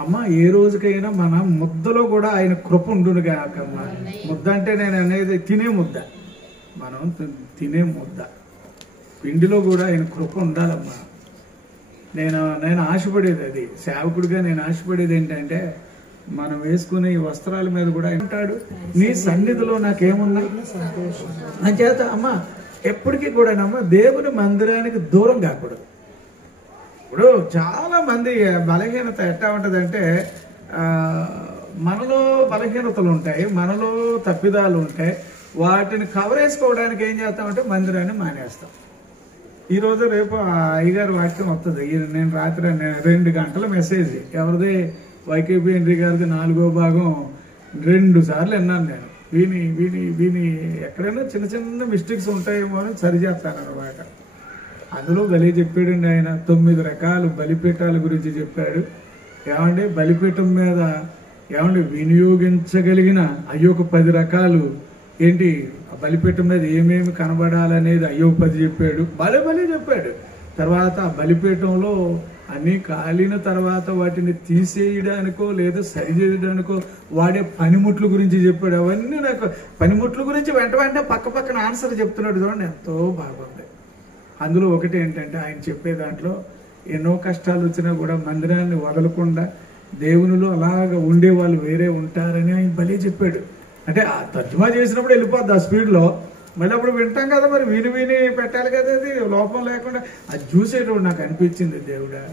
అమ్మ, ఏ రోజుకైనా మన ముద్దలో కూడా ఆయన కృప ఉండును కాకమ్మ. ముద్ద అంటే నేను అనేది తినే ముద్ద, మనం తినే ముద్ద పిండిలో కూడా ఆయన కృప ఉండాలమ్మా. నేను ఆశపడేది అది, సేవకుడిగా నేను ఆశపడేది ఏంటంటే మనం వేసుకునే ఈ వస్త్రాల మీద కూడా ఉంటాడు నీ సన్నిధిలో నాకేమున్నాయి అంచేత అమ్మ ఎప్పటికీ కూడానమ్మా దేవుని మందిరానికి దూరం కాకూడదు. ఇప్పుడు చాలా మంది బలహీనత ఎట్లా ఉంటుందంటే మనలో బలహీనతలు ఉంటాయి, మనలో తప్పిదాలు ఉంటాయి. వాటిని కవర్ చేసుకోవడానికి ఏం చేస్తామంటే మందిరాన్ని మానేస్తాం. ఈరోజు రేపు అయ్యగారు వాక్యం వస్తుంది. నేను రాత్రి 2 గంటల మెసేజ్ ఎవరిది వైకేపీ హెన్రీ గారిది 4వ భాగం 2 సార్లు విన్నాను నేను. విని ఎక్కడైనా చిన్న చిన్న మిస్టేక్స్ ఉంటాయేమో అని సరిచేస్తాను అనమాట. అందులో బలి చెప్పాడండి ఆయన. 9 రకాల బలిపీఠాల గురించి చెప్పాడు. ఏమండి బలిపీఠం మీద ఏమండి వినియోగించగలిగిన అయ్యొక 10 రకాలు ఏంటి, బలిపీఠం మీద ఏమేమి కనబడాలనేది అయ్యో 10 చెప్పాడు. బలి చెప్పాడు. తర్వాత బలిపీఠంలో అన్ని కాలిన తర్వాత వాటిని తీసేయడానికో లేదా సరి చేయడానికో వాడే పనిముట్ల గురించి చెప్పాడు. అవన్నీ నాకు పనిముట్ల గురించి వెంటనే పక్కన ఆన్సర్ చెప్తున్నాడు. చూడండి, ఎంతో బాగుంది. అందులో ఒకటి ఏంటంటే ఆయన చెప్పే దాంట్లో ఎన్నో కష్టాలు వచ్చినా కూడా మందిరాన్ని వదలకుండా దేవునిలో అలాగ ఉండే వాళ్ళు వేరే ఉంటారని ఆయన బలి చెప్పాడు. అంటే ఆ తర్జుమా చేసినప్పుడు వెళ్ళిపోద్ది ఆ స్పీడ్లో, మళ్ళీ అప్పుడు వింటాం కదా, మరి విని పెట్టాలి కదా, అది లోపం లేకుండా. అది చూసేటప్పుడు నాకు అనిపించింది, దేవుడా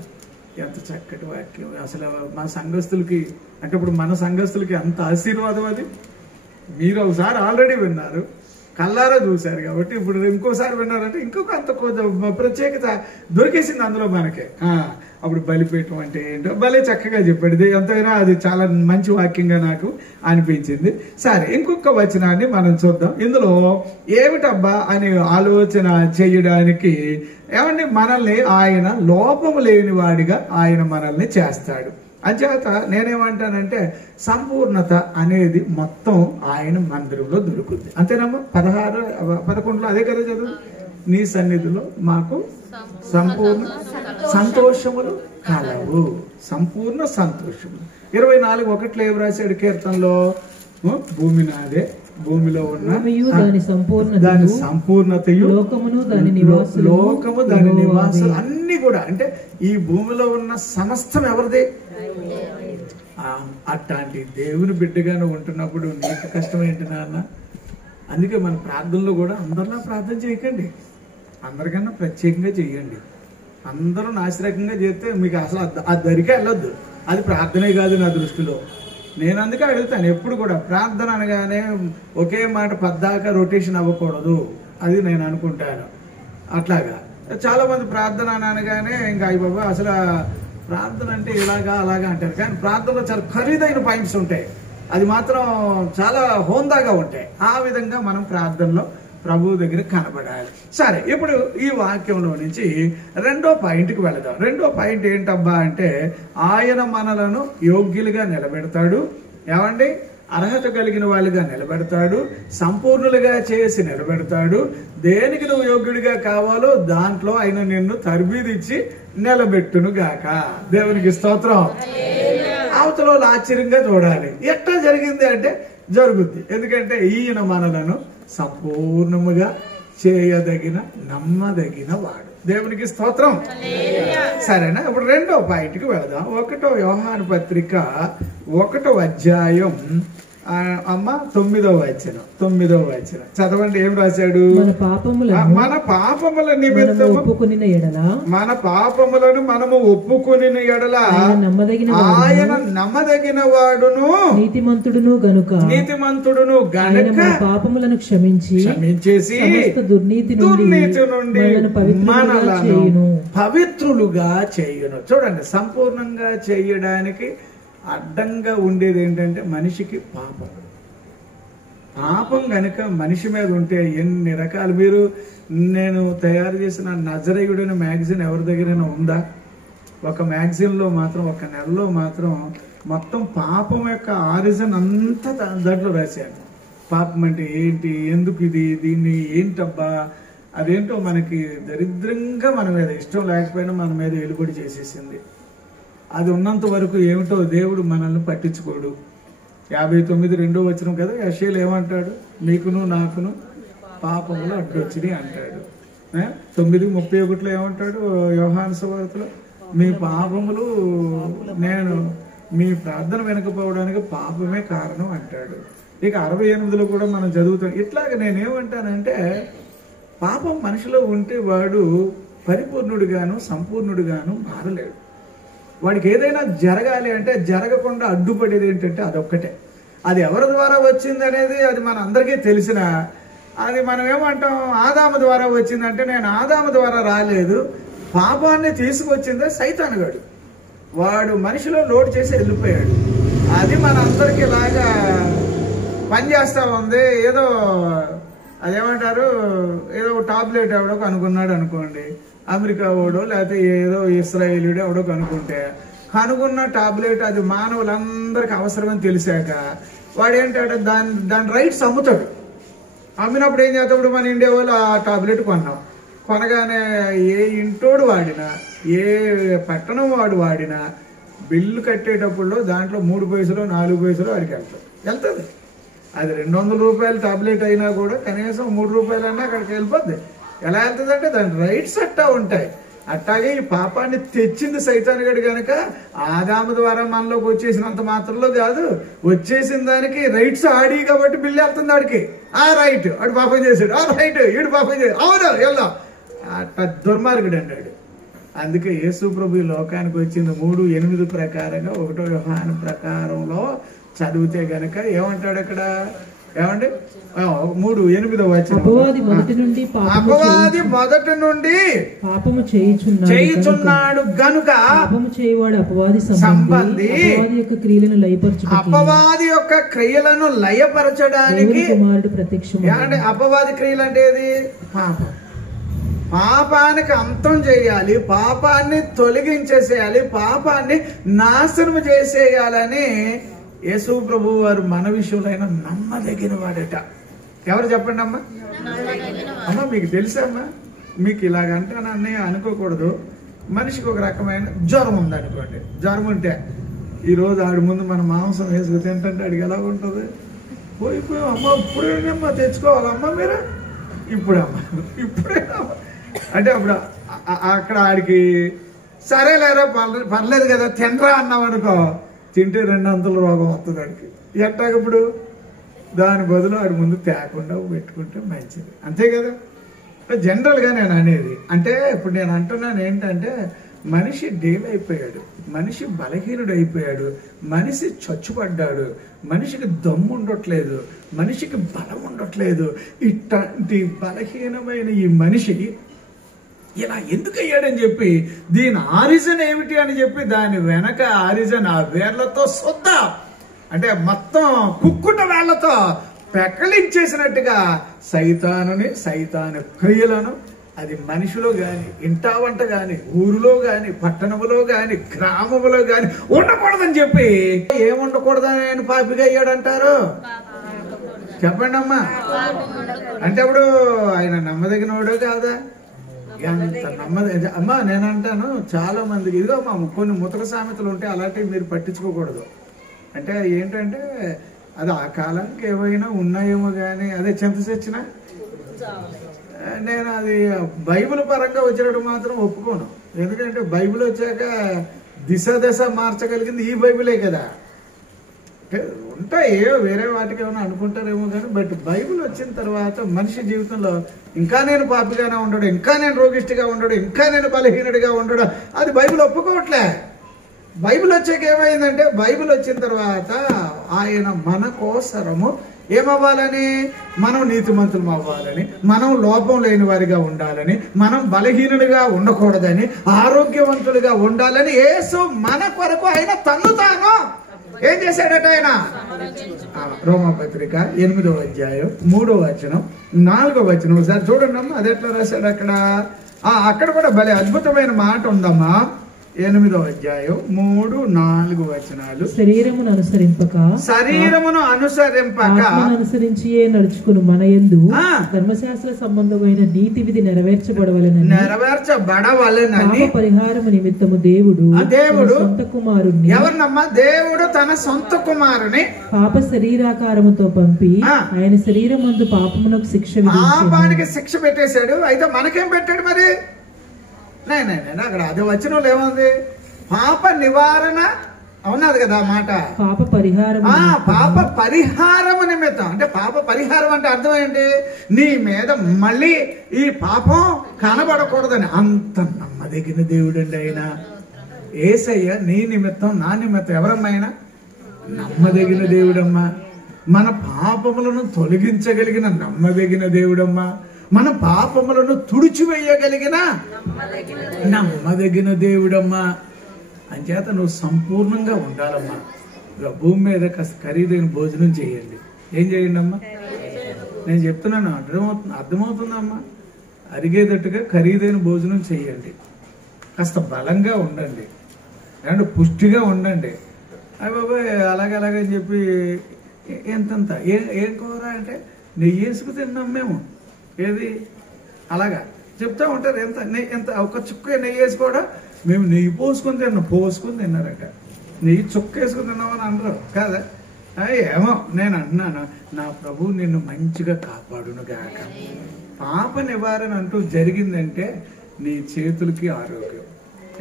ఎంత చక్కటి వాక్యం. అసలు మా సంఘస్థులకి అంటే ఇప్పుడు మన సంఘస్థులకి అంత ఆశీర్వాదం అది. మీరు ఒకసారి ఆల్రెడీ విన్నారు, కల్లారా చూశారు కాబట్టి ఇప్పుడు ఇంకోసారి విన్నారంటే ఇంకొక అంత ప్రత్యేకత దొరికేసింది అందులో మనకి. అప్పుడు బలిపీఠం అంటే ఏంటో భలే చక్కగా చెప్పాడు. ఎంతైనా అది చాలా మంచి వాక్యంగా నాకు అనిపించింది. సరే, ఇంకొక వచనాన్ని మనం చూద్దాం. ఇందులో ఏమిటబ్బా అని ఆలోచన చేయడానికి ఏమంటే మనల్ని ఆయన లోపము లేని వాడిగా ఆయన మనల్ని చేస్తాడు. అంచేత నేనేమంటానంటే సంపూర్ణత అనేది మొత్తం ఆయన మందిరంలో దొరుకుతుంది. అంతేనమ్మా? 16, 11 అదే కదా చదువు. నీ సన్నిధిలో మాకు సంపూర్ణ సంతోషములు కలవు. సంపూర్ణ సంతోషములు. 24:1 ఏం రాశాడు కీర్తనలో? భూమి నాదే, భూమిలో ఉన్న దాని సంపూర్ణతయు, లోకము దాని నివాసులు అన్ని కూడా. అంటే ఈ భూమిలో ఉన్న సమస్తం ఎవరిదే? అట్లాంటి దేవుని బిడ్డగానే ఉంటున్నప్పుడు నీకు కష్టం ఏంటి నాన్న? అందుకే మన ప్రార్థనలో కూడా అందరిలా ప్రార్థన చేయకండి, అందరికన్నా ప్రత్యేకంగా చెయ్యండి. అందరూ నాసిరకంగా చేస్తే మీకు అసలు ఆ దరికే వెళ్ళొద్దు. అది ప్రార్థనే కాదు నా దృష్టిలో. నేను అందుకే అడుగుతాను ఎప్పుడు కూడా, ప్రార్థన అనగానే ఒకే మాట పద్దాకా రొటేషన్ అవ్వకూడదు, అది నేను అనుకుంటాను. అట్లాగా చాలా మంది ప్రార్థన అనగానే ఇంకా అయ్య బాబా అసలు ప్రార్థన అంటే ఇలాగా అలాగా అంటారు, కానీ ప్రార్థనలో చాలా ఖరీదైన పాయింట్స్ ఉంటాయి, అది మాత్రం చాలా హోందాగా ఉంటాయి. ఆ విధంగా మనం ప్రార్థనలో ప్రభువు దగ్గర కనబడాలి. సరే, ఇప్పుడు ఈ వాక్యంలో నుంచి రెండో పాయింట్కి వెళదాం. రెండో పాయింట్ ఏంటబ్బా అంటే, ఆయన మనలను యోగ్యులుగా నిలబెడతాడు. ఏమండి? అర్హత కలిగిన వాళ్ళుగా నిలబెడతాడు, సంపూర్ణులుగా చేసి నిలబెడతాడు. దేనికి నువ్వు యోగ్యుడిగా కావాలో దాంట్లో ఆయన నిన్ను తర్బీదిచ్చి నిలబెట్టును గాక. దేవునికి స్తోత్రం. అవతల ఆశ్చర్యంగా చూడాలి, ఎట్లా జరిగింది అంటే జరుగుద్ది. ఎందుకంటే ఈయన మనలను సంపూర్ణముగా చేయదగిన నమ్మదగిన వాడు. దేవునికి స్తోత్రం. సరేనా? ఇప్పుడు రెండో పాయింట్కి వెళదాం. 1వ యోహాను పత్రిక 1వ అధ్యాయం అమ్మ 9వ వచనం చదవండి. ఏం రాశాడు? మన పాపముల నిమిత్తము మన పాపములను మనము ఒప్పుకొనిన ఎడల ఆయన నమ్మదగిన వాడును నీతిమంతుడును గనుక పాపములను క్షమించేసి దుర్నీతి నుండి మనలను పవిత్రులుగా చేయును. చూడండి, సంపూర్ణంగా చేయడానికి అడ్డంగా ఉండేది ఏంటంటే మనిషికి పాపం గనుక మనిషి మీద ఉంటే ఎన్ని రకాలు. మీరు నేను తయారు చేసిన నజరేయుడైన మ్యాగజైన్ ఎవరి దగ్గరైనా ఉందా? ఒక మ్యాగజైన్లో మాత్రం ఒక నెలలో మాత్రం మొత్తం పాపం యొక్క ఆరిజిన్ అంతా దాంట్లో రాశాను. పాపం అంటే ఏంటి, ఎందుకు ఇది, దీన్ని ఏంటబ్బా, అదేంటో మనకి దరిద్రంగా మన మీద ఇష్టం లేకపోయినా మన మీద వెలుబడి చేసేసింది. అది ఉన్నంత వరకు ఏమిటో దేవుడు మనల్ని పట్టించుకోడు. 59:2 వచనం కదా, యెషయాలో ఏమంటాడు? నీకును నాకును పాపములు అడ్డొచ్చినాయి అంటాడు. 9:31 ఏమంటాడు యోహాను సువార్తలో? మీ పాపములు నేను మీ ప్రార్థన వెనకపోవడానికి పాపమే కారణం అంటాడు. ఇక 68లో కూడా మనం చదువుతాం. ఇట్లాగా నేనేమంటానంటే, పాపం మనిషిలో ఉంటే వాడు పరిపూర్ణుడిగాను సంపూర్ణుడిగాను మారలేడు. వాడికి ఏదైనా జరగాలి అంటే జరగకుండా అడ్డుపడేది ఏంటంటే అదొక్కటే. అది ఎవరి ద్వారా వచ్చింది అనేది అది మన అందరికీ తెలిసిన, అది మనం ఏమంటాం, ఆదాము ద్వారా వచ్చిందంటే నేను ఆదాము ద్వారా రాలేదు, పాపాన్ని తీసుకొచ్చిందే సైతానుగాడు. వాడు మనిషిలో లోడ్ చేసి వెళ్ళిపోయాడు. అది మన అందరికి ఇలాగా పనిచేస్తా ఉంది. ఏదో అదేమంటారు, ఏదో టాబ్లెట్ ఎవడో కనుక్కున్నాడు అనుకోండి, అమెరికా వాడో లేకపోతే ఏదో ఇస్రాయేలీడో ఎవడో కనుక్కుంటే కనుక్కున్న టాబ్లెట్ అది మానవులందరికీ అవసరమని తెలిసాక వాడు ఏంటంటే దాని రైట్స్ అమ్ముతాడు. అమ్మినప్పుడు ఏం చేస్తాడు, మన ఇండియా వాళ్ళు ఆ టాబ్లెట్ కొనగానే ఏ ఇంటోడు వాడినా ఏ పట్టణం వాడు వాడినా బిల్లు కట్టేటప్పుడు దాంట్లో 3 పైసలు 4 పైసలు వాడికి వెళ్తుంది. అది 200 రూపాయల టాబ్లెట్ అయినా కూడా కనీసం 3 రూపాయలన్నా అక్కడికి వెళ్ళిపోద్ది. ఎలా వెళ్తుందంటే దాని రైట్స్ అట్టా ఉంటాయి. అట్టాగే ఈ పాపాన్ని తెచ్చింది సైతానుగాడు గనక ఆదాము ద్వారా మనలోకి వచ్చేసినంత మాత్రంలో కాదు, వచ్చేసిన దానికి రైట్స్ ఆడి కాబట్టి బిల్లు వెళ్తుంది ఆడికి. ఆ రైట్ ఆడు పాపం చేశాడు, ఆ రైట్ ఈడు పాపం చేశాడు, అవును వెళ్దాం, అట్లా దుర్మార్గుడు అన్నాడు. అందుకే యేసు ప్రభు ఈ లోకానికి వచ్చింది 3:8 ప్రకారంగా 1వ యోహాను ప్రకారంలో చదివితే గనక ఏమంటాడు అక్కడ? ఏమండి? 3:8 వచనం, అపవాది మొదటి నుండి పాపము చేయుచున్నాడు గనుక పాపము చేయవాడు అపవాది సంబంధి అపవాది యొక్క క్రియలను లయపరచడానికి కుమారుడు ప్రత్యక్షం. ఏమంటే అపవాది క్రియలు అంటే ఏది? పాపం. పాపానికి అంతం చేయాలి, పాపాన్ని తొలగించేసేయాలి, పాపాన్ని నాశనం చేసేయాలని యేసు ప్రభు వారు మన విషయంలో అయినా నమ్మదగిన వాడట. ఎవరు చెప్పండి అమ్మా? అమ్మ మీకు తెలుసమ్మా, మీకు ఇలాగంటానని అనుకోకూడదు. మనిషికి ఒక రకమైన జ్వరం ఉందనుకోండి, జ్వరం ఉంటే ఈరోజు ఆడి ముందు మన మాంసం వేసుకు తింటే ఆడికి ఎలా ఉంటుంది? పోయిపోయి అమ్మ ఇప్పుడేనమ్మా తెచ్చుకోవాలమ్మా మీరు, ఇప్పుడమ్మా ఇప్పుడేనా అంటే అప్పుడు అక్కడ ఆడికి సరే లేరా పర్లేదు కదా తినరా అన్నాం అనుకో, తింటే 2 అంతల రోగం వస్తుంది ఆడికి. ఎట్టాగప్పుడు దాని బదులు ఆడి ముందు తేకుండా పెట్టుకుంటే మంచిది, అంతే కదా. జనరల్గా నేను అనేది అంటే ఇప్పుడు నేను అంటున్నాను ఏంటంటే మనిషి డీల్ అయిపోయాడు, మనిషి బలహీనుడు అయిపోయాడు, మనిషి చచ్చుపడ్డాడు, మనిషికి దమ్ము ఉండట్లేదు, మనిషికి బలం ఉండట్లేదు. ఇట్లాంటి బలహీనమైన ఈ మనిషి ఇలా ఎందుకు అయ్యాడని చెప్పి దీని ఆరిజన్ ఏమిటి అని చెప్పి దాని వెనక ఆరిజన్ ఆ వేర్లతో శుద్ధ అంటే మొత్తం కుక్కుట వేళ్లతో పెకలించేసినట్టుగా సైతాను క్రియలను అది మనిషిలో గాని, ఇంటా వంట గాని, ఊరిలో గాని, పట్టణములో గాని, గ్రామములో గాని ఉండకూడదని చెప్పి ఏముండకూడదని ఆయన పాపిగా అయ్యాడంటారు? చెప్పండి అమ్మా. అంటే అప్పుడు ఆయన నమ్మదగినవాడో కాదా? ఎంత అమ్మా నేను అంటాను చాలా మందికి ఇదిగో మా కొన్ని ముతక సామెతలు ఉంటే అలాంటివి మీరు పట్టించుకోకూడదు. అంటే ఏంటంటే అది ఆ కాలానికి ఏవైనా ఉన్నాయేమో కానీ అదే చింత చచ్చినా నేను అది బైబిల్ పరంగా వచ్చినట్టు మాత్రం ఒప్పుకోను. ఎందుకంటే బైబిల్ వచ్చాక దశ మార్చగలిగింది ఈ బైబిలే కదా. ఉంటాయి వేరే వాటికి ఏమైనా అనుకుంటారేమో కానీ బట్ బైబిల్ వచ్చిన తర్వాత మనిషి జీవితంలో ఇంకా నేను పాపిగానే ఉండడు, ఇంకా నేను రోగిష్టిగా ఉండడు, ఇంకా నేను బలహీనుడిగా ఉండడు, అది బైబిల్ ఒప్పుకోవట్లే. బైబిల్ వచ్చాక ఏమైందంటే బైబిల్ వచ్చిన తర్వాత ఆయన మన కోసరము ఏమవ్వాలని, మనం నీతిమంతులం అవ్వాలని, మనం లోపం లేని వారిగా ఉండాలని, మనం బలహీనుడిగా ఉండకూడదని, ఆరోగ్యవంతులుగా ఉండాలని యేసు మన కొరకు ఆయన తన్ను తాను ఏం చేశాడట ఆయన? రోమాపత్రిక 8వ అధ్యాయం 3వ వచనం 4వ వచనం ఒకసారి చూడండి అమ్మా. అది ఎట్లా రాశాడు అక్కడ? అక్కడ కూడా భలే అద్భుతమైన మాట ఉందమ్మా. 8వ అధ్యాయం 3, 4 వచనాలు. శరీరమును అనుసరింపక అనుసరించి నడుచుకుని మన యందు ధర్మశాస్త్ర సంబంధమైన నీతి విధి నెరవేర్చబడవలెనని పరిహారము నిమిత్తము దేవుడు సొంత కుమారుని ఎవరినమ్మా? దేవుడు తన సొంత కుమారుని పాప శరీరాకారముతో పంపి ఆయన శరీరమందు పాపమునకు పాపానికి శిక్ష పెట్టేశాడు. అయితే మనకేం పెట్టాడు మరి? అక్కడ అది వచ్చిన ఏముంది? పాప నివారణ అవునది కదా మాట. పాప పరిహారము నిమిత్తం. అంటే పాప పరిహారం అంటే అర్థం ఏంటి? నీ మీద మళ్ళీ ఈ పాపం కనబడకూడదని. అంత నమ్మదగిన దేవుడండి ఆయన. యేసయ్య నీ నిమిత్తం నా నిమిత్తం ఎవరమ్మైనా నమ్మదగిన దేవుడమ్మా. మన పాపములను తొలగించగలిగిన నమ్మదగిన దేవుడమ్మా. మన పాపములను తుడిచివేయగలిగిన నమ్మదగిన దేవుడమ్మా. అంచేత నువ్వు సంపూర్ణంగా ఉండాలమ్మా. భూమి మీద కాస్త ఖరీదైన భోజనం చేయండి. ఏం చేయండి అమ్మా? నేను చెప్తున్నాను, అర్థమవుతుందమ్మా. అరిగేటట్టుగా ఖరీదైన భోజనం చేయండి. కాస్త బలంగా ఉండండి, అండ్ పుష్టిగా ఉండండి. అయ్య బాబాయ్ అలాగని చెప్పి ఎంతంత ఏం కూర అంటే నెయ్యి వేసుకు తిన్నాం మేము. ఏది అలాగా చెప్తా ఉంటారు. ఎంత ఒక చుక్క నెయ్యి వేసి కూడా మేము నెయ్యి పోసుకొని తిన్నారట. నెయ్యి చుక్క వేసుకుని తిన్నామని అనరు కాదా? ఏమో నేను అంటున్నాను, నా ప్రభు నిన్ను మంచిగా కాపాడును గాక. పాప నివారణ అంటూ జరిగిందంటే నీ చేతులకి ఆరోగ్యం,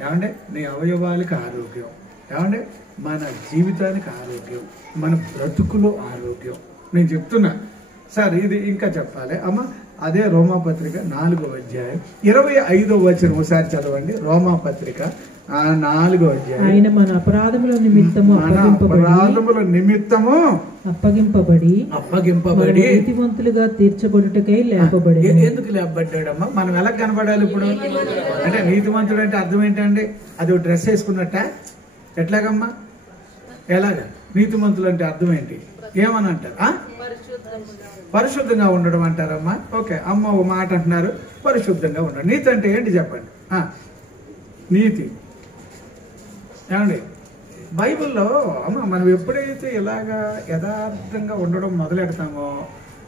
ఏమంటే నీ అవయవాలకి ఆరోగ్యం, ఏమంటే మన జీవితానికి ఆరోగ్యం, మన బ్రతుకులో ఆరోగ్యం. నేను చెప్తున్నా సార్. ఇది ఇంకా చెప్పాలి అమ్మ. అదే రోమాపత్రిక 4వ అధ్యాయం 25వ వచనం ఒకసారి చదవండి. రోమాపత్రిక 4వ అధ్యాయం. ఆయన మన అపరాధముల నిమిత్తము అప్పగింపబడి నీతిమంతులుగా తీర్చబడుటకై లేపబడి. ఎందుకు లేపబడ్డాడమ్మా? మనం ఎలా కనబడాలి ఇప్పుడు? అంటే నీతిమంతుడు అంటే అర్థం ఏంటండి? అది డ్రెస్ వేసుకున్నట్ట? ఎట్లాగమ్మా? ఎలాగా? నీతిమంతులు అంటే అర్థం ఏంటి? ఏమని అంటారు? పరిశుద్ధంగా ఉండడం అంటారమ్మా. ఓకే అమ్మ ఓ మాట అంటున్నారు, పరిశుద్ధంగా ఉండడం. నీతి అంటే ఏంటి చెప్పండి? నీతి ఏమండి? బైబిల్లో అమ్మ మనం ఎప్పుడైతే ఇలాగా యథార్థంగా ఉండడం మొదలెడతామో,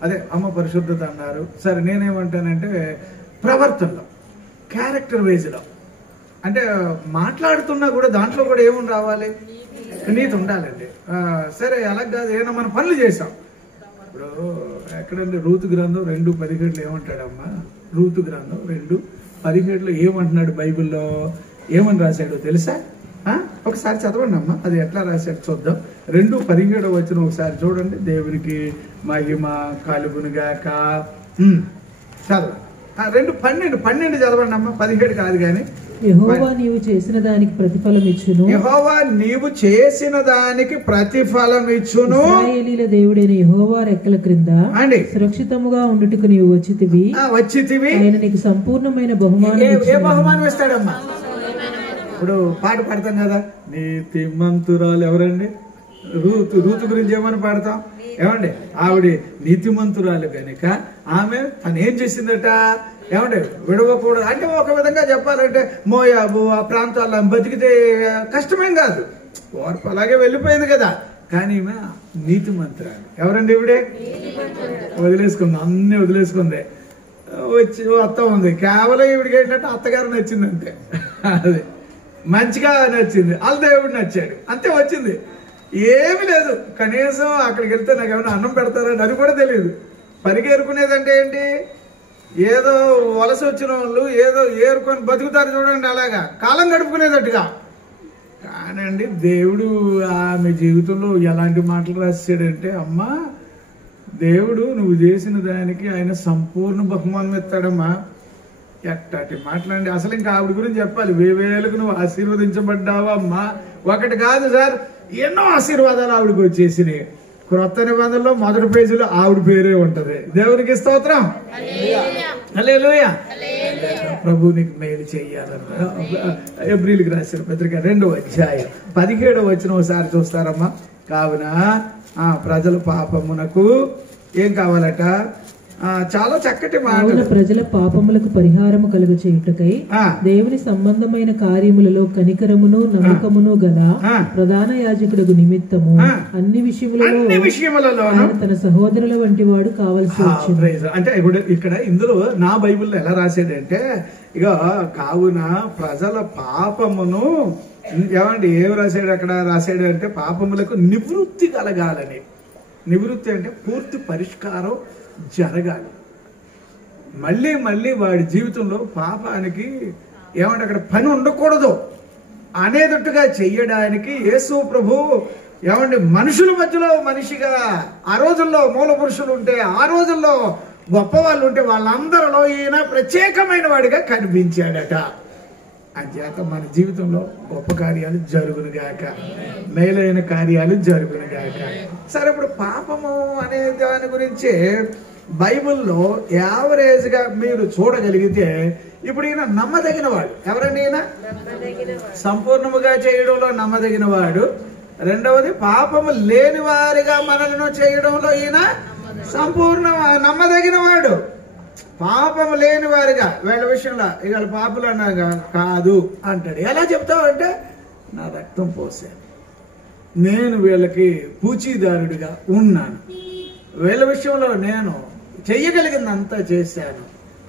అదే అమ్మ పరిశుద్ధత అన్నారు. సరే నేనేమంటానంటే ప్రవర్తనలో, క్యారెక్టర్ వైజ్లో, అంటే మాట్లాడుతున్నా కూడా దాంట్లో కూడా ఏముండి రావాలి? నీతి ఉండాలండి. సరే అలా కాదు, ఏమైనా మనం పనులు చేసాం. ఇప్పుడు ఎక్కడంటే రూతు గ్రంథం 2:17 ఏమంటాడమ్మా? రూతు గ్రంథం 2:17 ఏమంటున్నాడు బైబిల్లో? ఏమని రాశాడు తెలుసా? ఒకసారి చదవండి అమ్మా. అది ఎట్లా రాశాడు చూద్దాం. 2:17 వచనం ఒకసారి చూడండి. దేవునికి మహిమ కలుగునుగాక. చదవండి. 2:12 చదవండి అమ్మా. 17 కాదు కానీ యెహోవా నీవు చేసిన దానికి ప్రతిఫలం ఇచ్చును. యెహోవా నీవు చేసిన దానికి ప్రతిఫలం ఇచ్చును. ఇశ్రాయేలీల దేవుడైన యెహోవా రెక్కల క్రింద అండి సురక్షితముగా ఉండుటకు నీవు వచ్చితివి. ఆయన నీకు సంపూర్ణమైన బహుమానం. ఏ బహుమానం ఇస్తాడమ్మా? ఇప్పుడు పాట పాడతాం కదా, నీతిమంతురాలు ఎవరండి? రూతు గురించి ఏమని పాడతాం? ఏమండి, ఆవిడ నీతిమంతురాలు కనుక ఆమె తను ఏం చేసిందట? ఏమంటే విడవకూడదు అంటే, ఒక విధంగా చెప్పాలంటే మోయాబు ఆ ప్రాంతాల్లో బతికితే కష్టమేం కాదు, ఓర్పు అలాగే వెళ్ళిపోయింది కదా. కానీ ఈమె నీతిమంతురాలు. ఎవరండి ఈవిడే? వదిలేసుకుంది, అన్ని వదిలేసుకుంది, వచ్చి అత్త ఉంది. కేవలం ఈవిడికి ఏంటంటే అత్తగారు నచ్చిందంతే. అది మంచిగా నచ్చింది, వాళ్ళ దేవుడు నచ్చాడు, అంతే వచ్చింది. ఏమి లేదు, కనీసం అక్కడికి వెళ్తే నాకు ఏమైనా అన్నం పెడతారని అది కూడా తెలియదు. పరిగెరుకునేదంటే ఏంటి? ఏదో వలస వచ్చిన వాళ్ళు ఏదో ఏరుకొని బతుకుతారు చూడండి, అలాగా కాలం గడుపుకునేటట్టుగా. కానండి దేవుడు ఆమె జీవితంలో ఎలాంటి మాటలు రాశాడంటే, అమ్మా దేవుడు నువ్వు చేసిన దానికి ఆయన సంపూర్ణ బహుమానం ఇస్తాడమ్మా. ఎట్టటి మాట్లాడి అసలు ఇంకా ఆవిడ గురించి చెప్పాలి. వేవేలకు నువ్వు ఆశీర్వదించబడ్డావా అమ్మా. ఒకటి కాదు సార్, ఎన్నో ఆశీర్వాదాలు ఆవిడకి వచ్చేసినాయి. క్రొత్త నిబంధనలో మొదటి పేజీలో ఆవిడ పేరే ఉంటది. దేవునికి స్తోత్రం, హల్లెలూయా. ప్రభు నీకు మేలు చెయ్యాలన్న ఎబ్రిల్కి రాసిన పత్రిక 2వ అధ్యాయం 17వ వచనం ఒకసారి చూస్తారమ్మా. కావున ప్రజల పాపమునకు ఏం కావాలట? చాలా చక్కటి మాట. ప్రజల పాపములకు పరిహారము కలుగ చేయుటకై దేవుని సంబంధమైన కార్యములలో కనికరమును నమ్మకమును గల ప్రధాన యాజకుడు నిమిత్తము అన్ని విషయములలో తన సహోదరుల వంటి వాడు కావలసి వచ్చింది. అంటే ఇప్పుడు ఇక్కడ ఇందులో నా బైబిల్లో ఎలా రాసేదంటే, ఇక కావున ప్రజల పాపమును ఏమండి ఏం రాశాడు అక్కడ? రాశాడు అంటే పాపములకు నివృత్తి కలగాలని. నివృత్తి అంటే పూర్తి పరిష్కారం జరగాలి. మళ్ళీ మళ్ళీ వాడి జీవితంలో పాపానికి ఏమంటే అక్కడ పని ఉండకూడదు అనేటట్టుగా చెయ్యడానికి యేసు ప్రభు ఏమంటే మనుషుల మధ్యలో మనిషిగా, ఆ రోజుల్లో మూల పురుషులు ఉంటే, ఆ రోజుల్లో గొప్ప వాళ్ళు ఉంటే వాళ్ళందరిలో ఈయన ప్రత్యేకమైన వాడిగా కనిపించాడట. అంచేత మన జీవితంలో గొప్ప కార్యాలు జరుగునుగాక, మేలైన కార్యాలు జరుగునుగాక. సరే, ఇప్పుడు పాపము అనే దాని గురించి బైబిల్లో యావరేజ్ గా మీరు చూడగలిగితే, ఇప్పుడు ఈయన నమ్మదగిన వాడు. ఎవరండి ఈయన? సంపూర్ణముగా చేయడంలో నమ్మదగిన వాడు. రెండవది, పాపము లేని వారిగా మనలను చేయడంలో ఈయన సంపూర్ణ నమ్మదగిన వాడు. పాపము లేని వారిగా వీళ్ళ విషయంలో ఇవాళ పాపులు అన్నాగా కాదు అంటాడు. ఎలా చెప్తావు అంటే, నా రక్తం పోసాను, నేను వీళ్ళకి పూచీదారుడిగా ఉన్నాను, వీళ్ళ విషయంలో నేను చెయ్యగలిగిందంతా చేశాను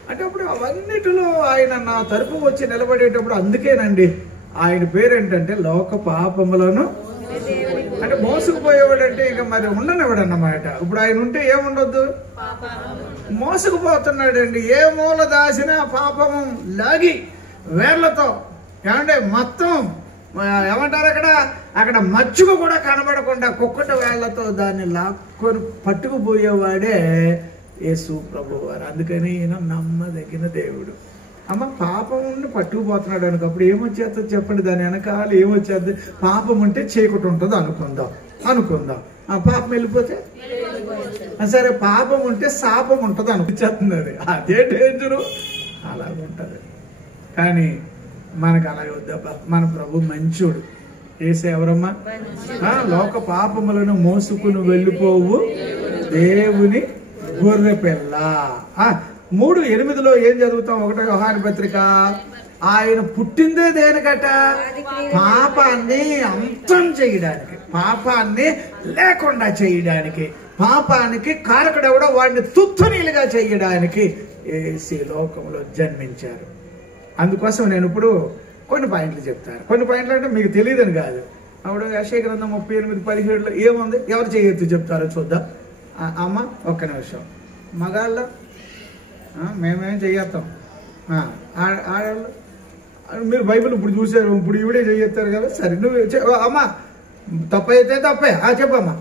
అంటే, అప్పుడు అవన్నిటిలో ఆయన నా తరపు వచ్చి నిలబడేటప్పుడు, అందుకేనండి ఆయన పేరేంటంటే లోక పాపములను అంటే మోసుకుపోయేవాడు. అంటే ఇక మరి ఉండనివాడు అన్నమాట. ఇప్పుడు ఆయన ఉంటే ఏముండొద్దు, మోసుకుపోతున్నాడండి. ఏ మూల దాసిన పాపము లాగి వేర్లతో ఏమంటే మొత్తం ఏమంటారు అక్కడ మచ్చుకు కూడా కనబడకుండా కుక్కట వేళ్లతో దాన్ని లాక్కొని పట్టుకుపోయేవాడే యేసు ప్రభు వారు. అందుకని ఈయన నమ్మదగిన దేవుడు. అమ్మ, పాపం ఉండి పట్టుకుపోతున్నాడు అనుకప్పుడు ఏమొచ్చేస్తుంది చెప్పండి? దాని వెనకాల ఏమొచ్చేది? పాపం ఉంటే చీకటి ఉంటుంది అనుకుందాం. ఆ పాపం వెళ్ళిపోతే సరే, పాపం ఉంటే శాపం ఉంటుంది అనిపించేస్తుంది. అది అదే డేంజరు, అలా ఉంటుంది. కానీ మనకు అలాగే వద్దబ్బా. మన ప్రభు మంచోడు. యేసు ఎవరమ్మా? లోక పాపములను మోసుకుని వెళ్ళిపోవు దేవుని గొర్రె పిల్ల. 3:8 ఏం చదువుతాం? 1 యోహాను పత్రిక. ఆయన పుట్టిందే దేనికట? పాపాన్ని అంతం చేయడానికి, పాపాన్ని లేకుండా చేయడానికి, పాపానికి కారకుడెవడో వాడిని తుత్తునీలుగా చేయడానికి యేసు లోకంలో జన్మించారు. అందుకోసం నేను ఇప్పుడు కొన్ని పాయింట్లు చెప్తాను. కొన్ని పాయింట్లు అంటే మీకు తెలియదని కాదు. అప్పుడు యెషయా గ్రంథం 38:17 ఏముంది? ఎవరు చేయొచ్చు చెప్తారో చూద్దాం. అమ్మ, ఒక్క నిమిషం. మగాళ్ళ మేమేం చెయ్యేస్తాం, ఆడవాళ్ళు మీరు బైబిల్ ఇప్పుడు చూసారు, ఇప్పుడు ఇవిడే చెయ్యేస్తారు కదా. సరే, నువ్వు అమ్మా తప్పైతే తప్పే చెప్పమ్మా.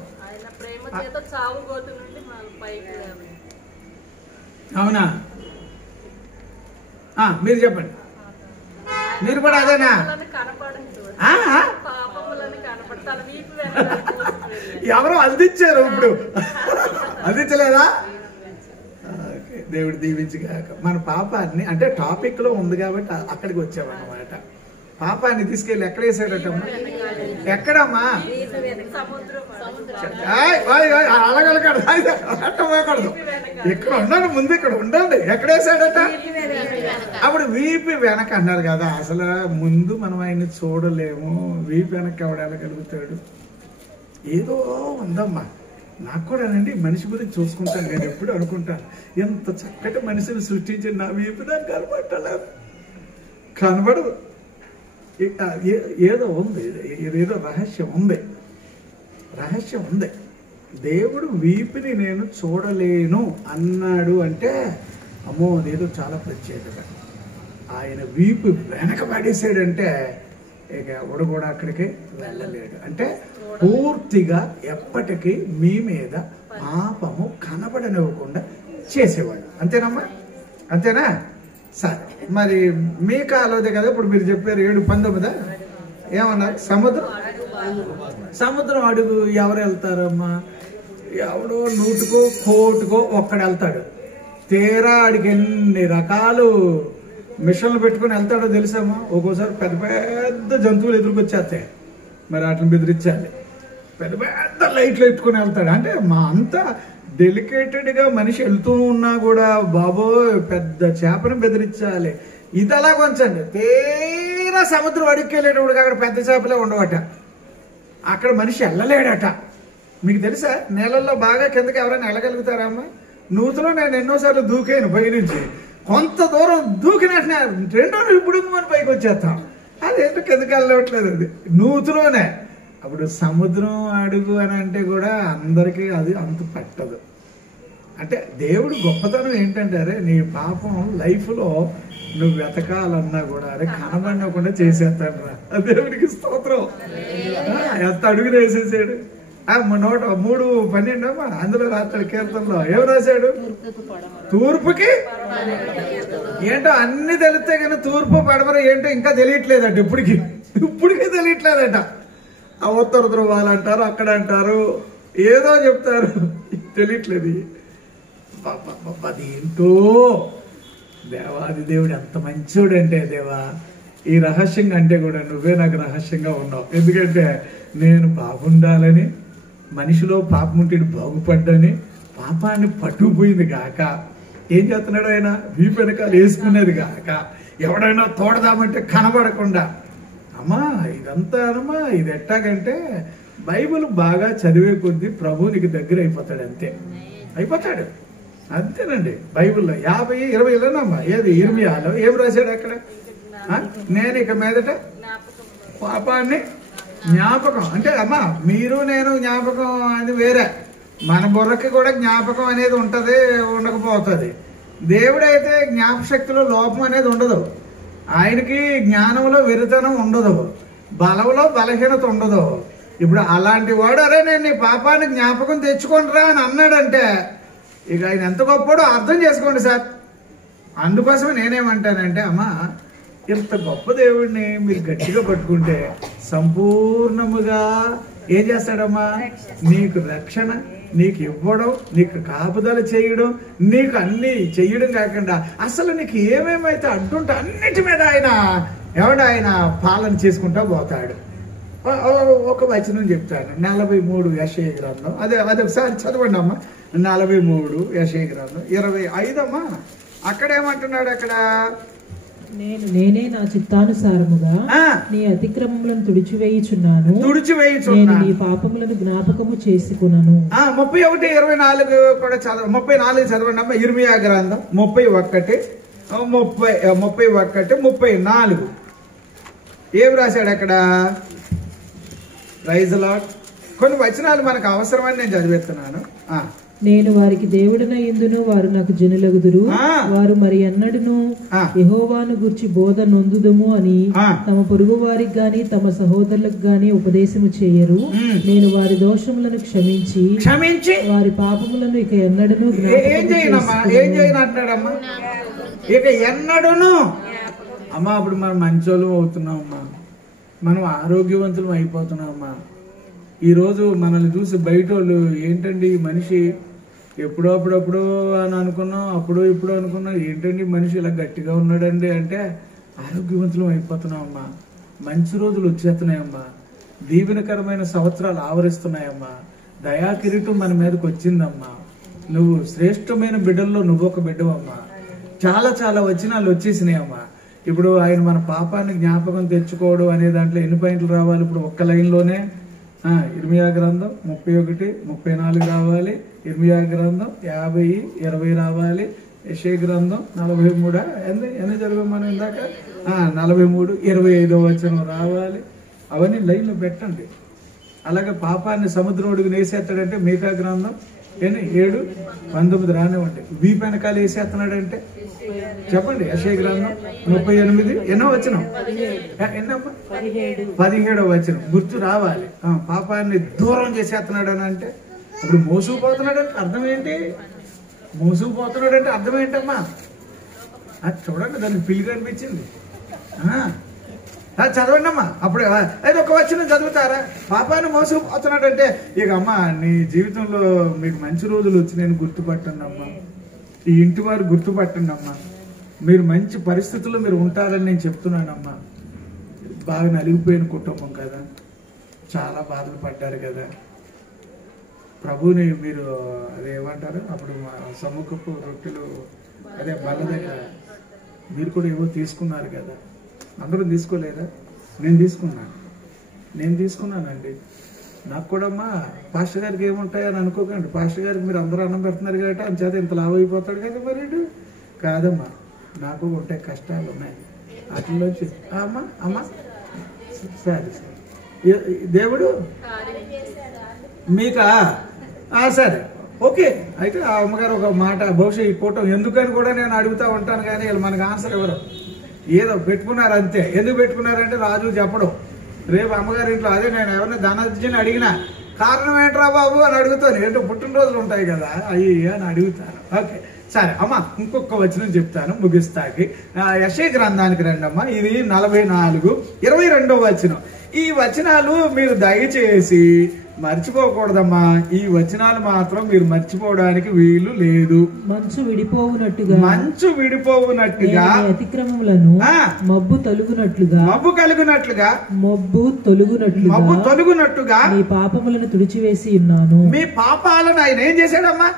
అవునా? మీరు చెప్పండి. మీరు కూడా అదేనా? ఎవరో అందించారు ఇప్పుడు, అందించలేదా? దేవుడు దీవించగాక. మన పాపాన్ని, అంటే టాపిక్ లో ఉంది కాబట్టి అక్కడికి వచ్చామన్నమాట. పాపాన్ని తీసుకెళ్ళి ఎక్కడ వేసాడటమ్మా? ఎక్కడమ్మా? అడగలకూడదు, ఇక్కడ ఉండండి, ముందు ఇక్కడ ఉండండి. ఎక్కడ వేసాడట? అప్పుడు వీపి వెనక అన్నారు కదా. అసలు ముందు మనం ఆయన్ని చూడలేము, వీపి వెనక ఎవడు వెళ్ళగలుగుతాడు? ఏదో ఉందమ్మా. నాకు కూడానండి మనిషి గురించి చూసుకుంటాను, నేను ఎప్పుడు అనుకుంటాను, ఎంత చక్కటి మనిషిని సృష్టించి నా వీపు దాన్ని కనబట్టలేదు, కనబడదు. ఏదో ఉంది, ఏదో రహస్యం ఉంది, రహస్యం ఉంది. దేవుడు వీపిని నేను చూడలేను అన్నాడు అంటే అమ్మో అదేదో చాలా ప్రత్యేకత. ఆయన వీపు వెనక పడేసాడంటే ఇక ఎవడు కూడా అక్కడికి వెళ్ళలేడు. అంటే పూర్తిగా ఎప్పటికీ మీ మీద పాపము కనబడనివ్వకుండా చేసేవాడు. అంతేనమ్మా? అంతేనా? సరే, మరి మీ కాలోదే కదా ఇప్పుడు మీరు చెప్పారు 7:19 ఏమన్నారు? సముద్రం అడుగు ఎవరు వెళ్తారమ్మా? ఎవడో 100కో 1,00,00,000కో ఒక్కడు వెళ్తాడు. తీరా ఆడికి ఎన్ని రకాలు మిషన్లు పెట్టుకుని వెళ్తాడో తెలుసామా? ఒక్కోసారి పెద్ద పెద్ద జంతువులు ఎదురుకొచ్చేస్తాయి, మరి వాటిని బెదిరించాలి. పెద్ద పెద్ద లైట్లు ఎత్తుకుని వెళ్తాడు. అంటే మా అంతా డెలికేటెడ్గా మనిషి వెళ్తూ ఉన్నా కూడా బాబో పెద్ద చేపను బెదిరించాలి. ఇది అలా కొంచండి. తీరా సముద్రం అడుక్కెళ్ళేటప్పుడు అక్కడ పెద్ద చేపలే ఉండవట, అక్కడ మనిషి వెళ్ళలేడట. మీకు తెలుసా? నీళ్ళల్లో బాగా కిందకి ఎవరైనా వెళ్ళగలుగుతారా అమ్మా? నూతులో నేను ఎన్నోసార్లు దూకాను పైనుంచి. కొంత దూరం దూకినట్టునే 2 రోజులు ఇప్పుడు మనం పైకి వచ్చేస్తాం. అదేంటో కిందకి వెళ్ళవట్లేదు, అది నూతులోనే. అప్పుడు సముద్రం అడుగు అని అంటే కూడా అందరికీ అది అంత పట్టదు. అంటే దేవుడు గొప్పతనం ఏంటంటే, అరే నీ పాపం లైఫ్లో నువ్వు వెతకాలన్నా కూడా అరే కనబడకుండా చేసేస్తాడు రా. దేవుడికి స్తోత్రం. ఎంత అడుగులు వేసేసాడు. 3:12 అందులో రాస్తాడు కీర్తనలో. ఏం రాశాడు? తూర్పుకి ఏంటో అన్ని తెలిస్తే కానీ తూర్పు పడమర ఏంటో ఇంకా తెలియట్లేదట. ఇప్పటికీ తెలియట్లేదట. ఆ ఉత్తర ధ్రువాలు అంటారు, అక్కడ అంటారు, ఏదో చెప్తారు, తెలియట్లేదు. అదేంటో దేవాది దేవుడు ఎంత మంచోడు అంటే, దేవా ఈ రహస్యంగా అంటే కూడా నువ్వే నాకు రహస్యంగా ఉన్నావు. ఎందుకంటే నేను బాగుండాలని, మనిషిలో పాపం ఉంటే బాగుపడ్డని, పాపాన్ని పట్టుకుపోయింది కాక ఏం చేస్తున్నాడు ఆయన? వీపు వెనకాల వేసుకునేది కాక ఎవడైనా తోడదామంటే కనబడకుండా. అమ్మా ఇదంతా అనమ్మా, ఇది ఎట్టాగంటే బైబిల్ బాగా చదివే కొద్దీ ప్రభు నీకు దగ్గర అయిపోతాడు. అంతే అయిపోతాడు, అంతేనండి. బైబిల్లో 50-20 ఏది ఇర్మియాలో ఏం రాశాడు అక్కడ? నేను ఇక మీదట పాపాన్ని జ్ఞాపకం. అంటే అమ్మా మీరు నేను జ్ఞాపకం అది వేరే, మన బుర్రకి కూడా జ్ఞాపకం అనేది ఉంటుంది, ఉండకపోతుంది. దేవుడైతే జ్ఞాపశక్తిలో లోపం అనేది ఉండదు, ఆయనకి జ్ఞానంలో వెరితనం ఉండదు, బలంలో బలహీనత ఉండదు. ఇప్పుడు అలాంటి వాడు అరే నేను నీ పాపాన్ని జ్ఞాపకం తెచ్చుకోండిరా అని అన్నాడంటే ఇక ఆయన ఎంత గొప్పడో అర్థం చేసుకోండి సార్. అందుకోసమే నేనేమంటానంటే అమ్మా ఇంత గొప్ప దేవుడిని మీరు గట్టిగా పట్టుకుంటే సంపూర్ణముగా ఏం చేస్తాడమ్మా? నీకు రక్షణ, నీకు ఇవ్వడం, నీకు కాపుదల చేయడం, నీకు అన్ని చెయ్యడం కాకుండా అసలు నీకు ఏమేమైతే అడ్డుంటే అన్నిటి మీద ఆయన పాలన చేసుకుంటా పోతాడు. ఒక వచనం చెప్తాను, 43 యెషయా గ్రంథం. అదే ఒకసారి చదవండి అమ్మా. 43 యెషయా గ్రంథం 25 అమ్మా. అక్కడేమంటున్నాడు? అక్కడ నేనే నా చిత్తానుసారముగా నీ అతిక్రమములను తుడిచివేయుచున్నాను, నేను నీ పాపములను జ్ఞాపకము చేసుకున్నాను. 31-24 కూడా చదవ. 34 చదవండి అమ్మా. ఇర్మియా గ్రంథం 31-34 ఏం రాశాడు అక్కడ? Praise the Lord. కొన్ని వచనాలు మనకు అవసరమని నేను చదివేస్తున్నాను. నేను వారికి దేవుడనై యుందును, వారు నాకు జనులగుదురు. వారు మరి ఎన్నడూను యెహోవాను గూర్చి బోధ నొందుదుము అని తమ పొరుగు వారికి గాని తమ సహోదరులకు గాని ఉపదేశము చేయరు. నేను వారి దోషములను క్షమించి వారి పాపములను ఇక ఎన్నడూను ఏం చేయనమ్మా, ఏం చేయనంటున్నాడమ్మా? ఇక ఎన్నడూను అమ్మా అప్పుడు మనం మంచోళ్ళు అవుతున్నామమ్మా, మనం ఆరోగ్యవంతులం అయిపోతున్నామమ్మా. ఈరోజు మనల్ని చూసి బయట వాళ్ళు ఏంటండి ఈ మనిషి ఎప్పుడో అప్పుడప్పుడు అని అనుకున్నాం, అప్పుడు ఇప్పుడు అనుకున్నాం, ఏంటండి మనిషి ఇలా గట్టిగా ఉన్నాడండి అంటే ఆరోగ్యవంతులం అయిపోతున్నామమ్మా. మంచి రోజులు వచ్చేస్తున్నాయమ్మా, దీవెనకరమైన సంవత్సరాలు ఆవరిస్తున్నాయమ్మా, దయా కిరీటం మన మీదకి వచ్చిందమ్మా. నువ్వు శ్రేష్టమైన బిడ్డల్లో నువ్వు ఒక బిడ్డవమ్మా. చాలా చాలా వచనాలు వచ్చేసినాయమ్మా. ఇప్పుడు ఆయన మన పాపాన్ని జ్ఞాపకం తెచ్చుకోవడం అనే దాంట్లో ఎన్ని పాయింట్లు రావాలి? ఇప్పుడు ఒక్క లైన్లోనే ఇర్మియా గ్రంథం 31, 34 రావాలి, ఇర్మియా గ్రంథం 50, 20 రావాలి, యెషయా గ్రంథం 43 ఎన్ని చదివాం మనం ఇందాక 43, 25వ వచనం రావాలి. అవన్నీ లైన్లో పెట్టండి. అలాగే పాపాన్ని సముద్రం ఒడికి వేసేస్తాడంటే మీకా గ్రంథం 7, 19 రానివ్వండి. వీపు వెనకాల వేసేస్తున్నాడంటే చెప్పండి. యెషయా గ్రంథం 38 ఎన్నో వచనం? ఎన్నమ్మా? 17వ వచనం గుర్తు రావాలి. పాపాన్ని దూరం చేసేస్తున్నాడు అని అంటే ఇప్పుడు మోసుకుపోతున్నాడు అంటే అర్థం ఏంటి? మోసుకుపోతున్నాడు అంటే అర్థం ఏంటమ్మా? అది చూడండి, దానికి పిల్లి కనిపించింది. చదవండి అమ్మా. అప్పుడు అది ఒక వచనం చదువుతారా? పాపాన్ని మోసుకుపోతున్నాడు అంటే ఇక అమ్మా నీ జీవితంలో మీకు మంచి రోజులు వచ్చి నేను గుర్తుపట్టండి అమ్మా, ఈ ఇంటి వారు గుర్తుపట్టండి అమ్మా, మీరు మంచి పరిస్థితుల్లో మీరు ఉంటారని నేను చెప్తున్నానమ్మా. బాగా నలిగిపోయిన కుటుంబం కదా, చాలా బాధలు పడ్డారు కదా, ప్రభుని మీరు అదేమంటారు అప్పుడు సముఖపు రొట్టెలు అదే బల్ల దగ్గర మీరు కూడా ఏవో తీసుకున్నారు కదా, అందరూ తీసుకోలేదా? నేను తీసుకున్నానండి. నాకు కూడా అమ్మా పాస్టర్ గారికి ఏముంటాయని అనుకోకండి. పాస్టర్ గారికి మీరు అందరూ అన్నం పెడుతున్నారు కాబట్టి అంచేత ఇంత లావు అయిపోతాడు కదా మరి. కాదమ్మా, నాకు ఉంటాయి, కష్టాలు ఉన్నాయి. వాటిలోంచి అమ్మా సరే దేవుడు మీకా సరే ఓకే. అయితే ఆ అమ్మగారు ఒక మాట, బహుశా ఈ ఫోటో ఎందుకని కూడా నేను అడుగుతూ ఉంటాను, కానీ వీళ్ళు మనకు ఆన్సర్ ఎవరు ఏదో పెట్టుకున్నారు అంతే. ఎందుకు పెట్టుకున్నారంటే రాజు చెప్పడం. రేపు అమ్మగారి ఇంట్లో అదే నేను ఎవరిని ధనార్జుని అడిగినా కారణం ఏంట్రా బాబు అని అడుగుతాను. ఏంటో పుట్టినరోజులు ఉంటాయి కదా అవి అని అడుగుతాను. ఓకే సరే అమ్మా, ఇంకొక వచనం చెప్తాను ముగిస్తాకి. యెషయా గ్రంథానికి రండి అమ్మా. ఇది 44, 22వ వచనం. ఈ వచనాలు మీరు దయచేసి మర్చిపోకూడదమ్మా. ఈ వచనాలు మాత్రం మీరు మర్చిపోవడానికి వీలు లేదు. మంచు విడిపోవునట్టుగా అతిక్రమములను మబ్బు కలుగునట్లుగా మీ పాపములను తుడిచివేసి ఉన్నాను. మీ పాపాలను ఆయన ఏం చేశాడమ్మా?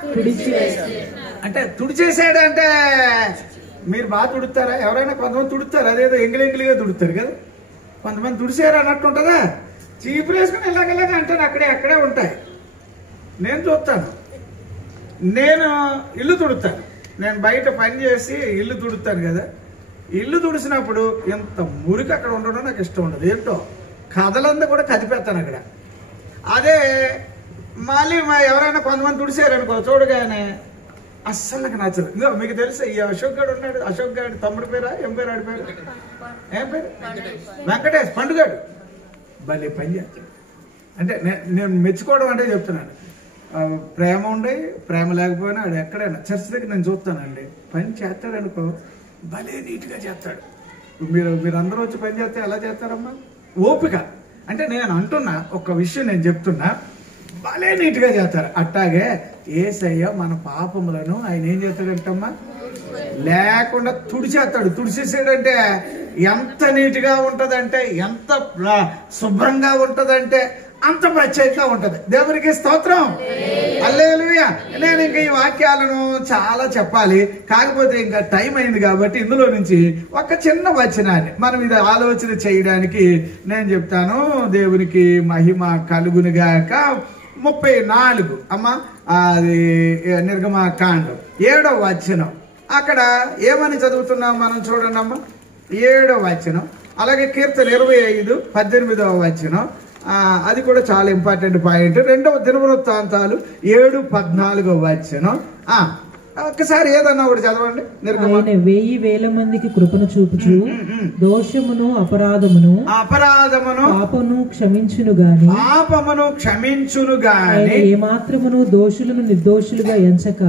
అంటే తుడిచేసాడంటే మీరు బాగా తుడుతారా? ఎవరైనా కొంతమంది తుడుతారు, అదేదో ఎంగిలిగా తుడుతారు కదా, కొంతమంది తుడిసారు అన్నట్టు ఉంటుందా? చీపురు వేసుకుని ఇలాగలాగా అంటారు, అక్కడే ఉంటాయి. నేను చూస్తాను, నేను ఇల్లు తుడుతాను, నేను బయట పని చేసి ఇల్లు తుడుతాను కదా. ఇల్లు తుడిసినప్పుడు ఎంత మురికి అక్కడ ఉండడం నాకు ఇష్టం ఉండదు. ఏంటో కథలంతా కూడా కదిపేస్తాను అక్కడ. అదే మళ్ళీ ఎవరైనా కొంతమంది తుడిసారనుకో, చూడగానే అస్సలు నాకు నచ్చదు. ఇంకో మీకు తెలుసా, ఈ అశోక్ గారు ఉన్నాడు, అశోక్ గారి తమ్ముడు పేరా ఏం పేరు? ఆడి పేరు ఏం పేరు? వెంకటేష్ పండుగాడు. భలే పని చేస్తాడు. అంటే నేను మెచ్చుకోవడం అంటే చెప్తున్నాను. ప్రేమ ఉండి ప్రేమ లేకపోయినా ఆడు ఎక్కడైనా చర్చ్ దగ్గర నేను చూస్తానండి, పని చేస్తాడు అనుకో భలే నీట్గా చేస్తాడు. మీరు అందరూ వచ్చి పని చేస్తే ఎలా చేస్తారమ్మా? ఓపిక. అంటే నేను అంటున్నా ఒక విషయం నేను చెప్తున్నా, భలే నీట్గా చేస్తారు. అట్టాగే యేసయ్య మన పాపములను ఆయన ఏం చేస్తాడంటమ్మా? లేకుండా తుడిచేస్తాడు. తుడిచేసాడంటే ఎంత నీట్గా ఉంటదంటే, ఎంత శుభ్రంగా ఉంటదంటే అంత ప్రత్యేకంగా ఉంటది. దేవునికి స్తోత్రం, హల్లెలూయా. నేను ఇంకా ఈ వాక్యాలను చాలా చెప్పాలి, కాకపోతే ఇంకా టైం అయింది కాబట్టి ఇందులో నుంచి ఒక చిన్న వచనాన్ని మనం ఇది ఆలోచన చేయడానికి నేను చెప్తాను. దేవునికి మహిమ కలుగునుగాక. 34 అమ్మా, అది నిర్గమకాండం 7వ వచనం. అక్కడ ఏమని చదువుతున్నాం మనం చూడండి అమ్మా, 7వ వచనం. అలాగే కీర్తన 25, 18వ వచనం. అది కూడా చాలా ఇంపార్టెంట్ పాయింట్. 2వ దినవృత్తాంతాలు 7, 14వ వచనం. ఒక్కసారి ఏదన్నా ఒకటి చదవండి. ఆయన 1000 మందికి కృపను చూపుచు దోషమును అపరాధమును పాపమును క్షమించును గాని ఏమాత్రమును దోషులను నిర్దోషులుగా ఎంచక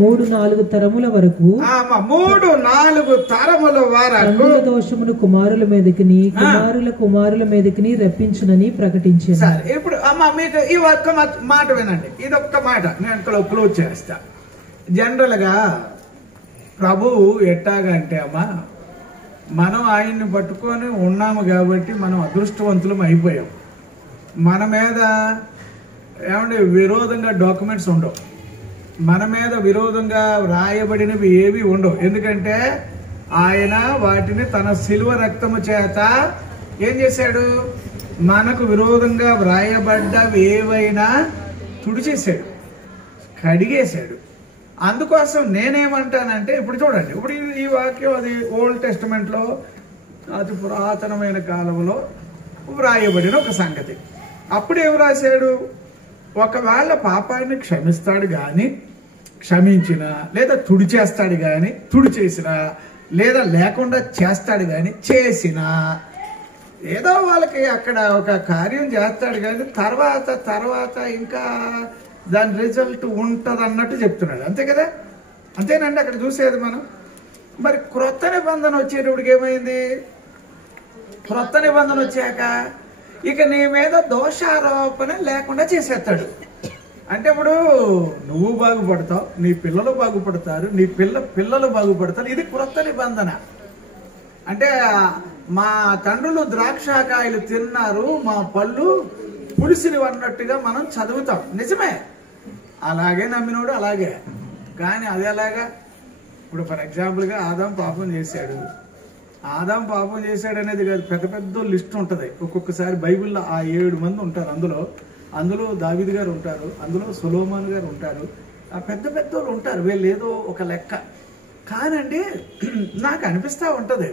3-4 తరముల వరకు తండ్రుల దోషమును కుమారుల మీదకిని కుమారుల మీదకిని రప్పించునని ప్రకటించారు. ఇప్పుడు అమ్మ మీకు ఈ ఒక్క మాట వినండి, ఇదొక్క మాట నేను క్లోజ్ చేస్తా. జనరల్ గా ప్రభువు ఎట్టాగంటే అమ్మా, మనం ఆయన్ని పట్టుకొని ఉన్నాము కాబట్టి మనం అదృష్టవంతులం అయిపోయాం. మన మీద ఏమంటే విరోధంగా డాక్యుమెంట్స్ ఉండవు, మన మీద విరోధంగా రాయబడినవి ఏవి ఉండవు. ఎందుకంటే ఆయన వాటిని తన శిలువ రక్తము చేత ఏం చేశాడు, మనకు విరోధంగా వ్రాయబడ్డవి ఏవైనా తుడిచేశాడు, కడిగేశాడు. అందుకోసం నేనేమంటానంటే, ఇప్పుడు చూడండి, ఇప్పుడు ఈ వాక్యం అది ఓల్డ్ టెస్టమెంట్ లో అతి పురాతనమైన కాలంలో వ్రాయబడిన ఒక సంగతి. అప్పుడు ఏం రాశాడు, ఒకవేళ పాపాన్ని క్షమిస్తాడు గాని, క్షమించినా లేదా తుడిచేస్తాడు గాని, తుడిచేసినా లేదా లేకుండా చేస్తాడు గాని, చేసినా ఏదో వాళ్ళకి అక్కడ ఒక కార్యం చేస్తాడు కానీ తర్వాత ఇంకా దాని రిజల్ట్ ఉంటుంది అన్నట్టు చెప్తున్నాడు. అంతే కదా, అంతేనండి అక్కడ చూసేది మనం. మరి క్రొత్త నిబంధన వచ్చేటప్పటికి ఏమైంది, క్రొత్త నిబంధన వచ్చాక ఇక నీ మీద దోషారోపణ లేకుండా చేసేస్తాడు. అంటే ఇప్పుడు నువ్వు బాగుపడతావు, నీ పిల్లలు బాగుపడతారు, నీ పిల్లలు బాగుపడతారు. ఇది క్రొత్త నిబంధన. అంటే మా తండ్రులు ద్రాక్షకాయలు తిన్నారు, మా పళ్ళు పులిసినవి అన్నట్టుగా మనం చదువుతాం. నిజమే, అలాగే నమ్మినోడు అలాగే. కానీ అది ఎలాగా, ఇప్పుడు ఫర్ ఎగ్జాంపుల్గా ఆదాం పాపం చేశాడు అనేది కాదు, పెద్ద లిస్ట్ ఉంటుంది. ఒక్కొక్కసారి బైబిల్లో ఆ 7 మంది ఉంటారు, అందులో దావీదు గారు ఉంటారు, అందులో సొలొమోను గారు ఉంటారు, ఆ పెద్ద వాళ్ళు ఉంటారు. వీళ్ళు ఏదో ఒక లెక్క. కానండి నాకు అనిపిస్తూ ఉంటుంది,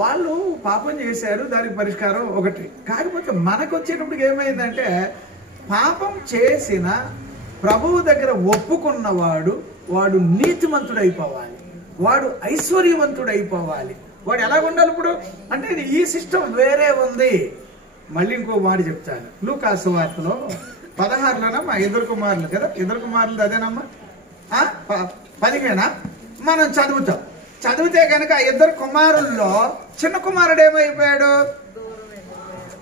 వాళ్ళు పాపం చేశారు, దానికి పరిష్కారం ఒకటి. కాకపోతే మనకు వచ్చేటప్పటికి ఏమైందంటే, పాపం చేసిన ప్రభువు దగ్గర వాడు నీతిమంతుడైపోవాలి, వాడు ఐశ్వర్యవంతుడైపోవాలి. వాడు ఎలా ఉండాలి ఇప్పుడు అంటే, ఈ సిస్టమ్ వేరే ఉంది. మళ్ళీ ఇంకో మాట చెప్తాను. లూకా సువార్తలో 16లోనా మా 2 కుమారులు కదా, 2 కుమారులు అదేనమ్మా 15 మనం చదివితే కనుక ఆ 2 కుమారుల్లో చిన్న కుమారుడు ఏమైపోయాడు,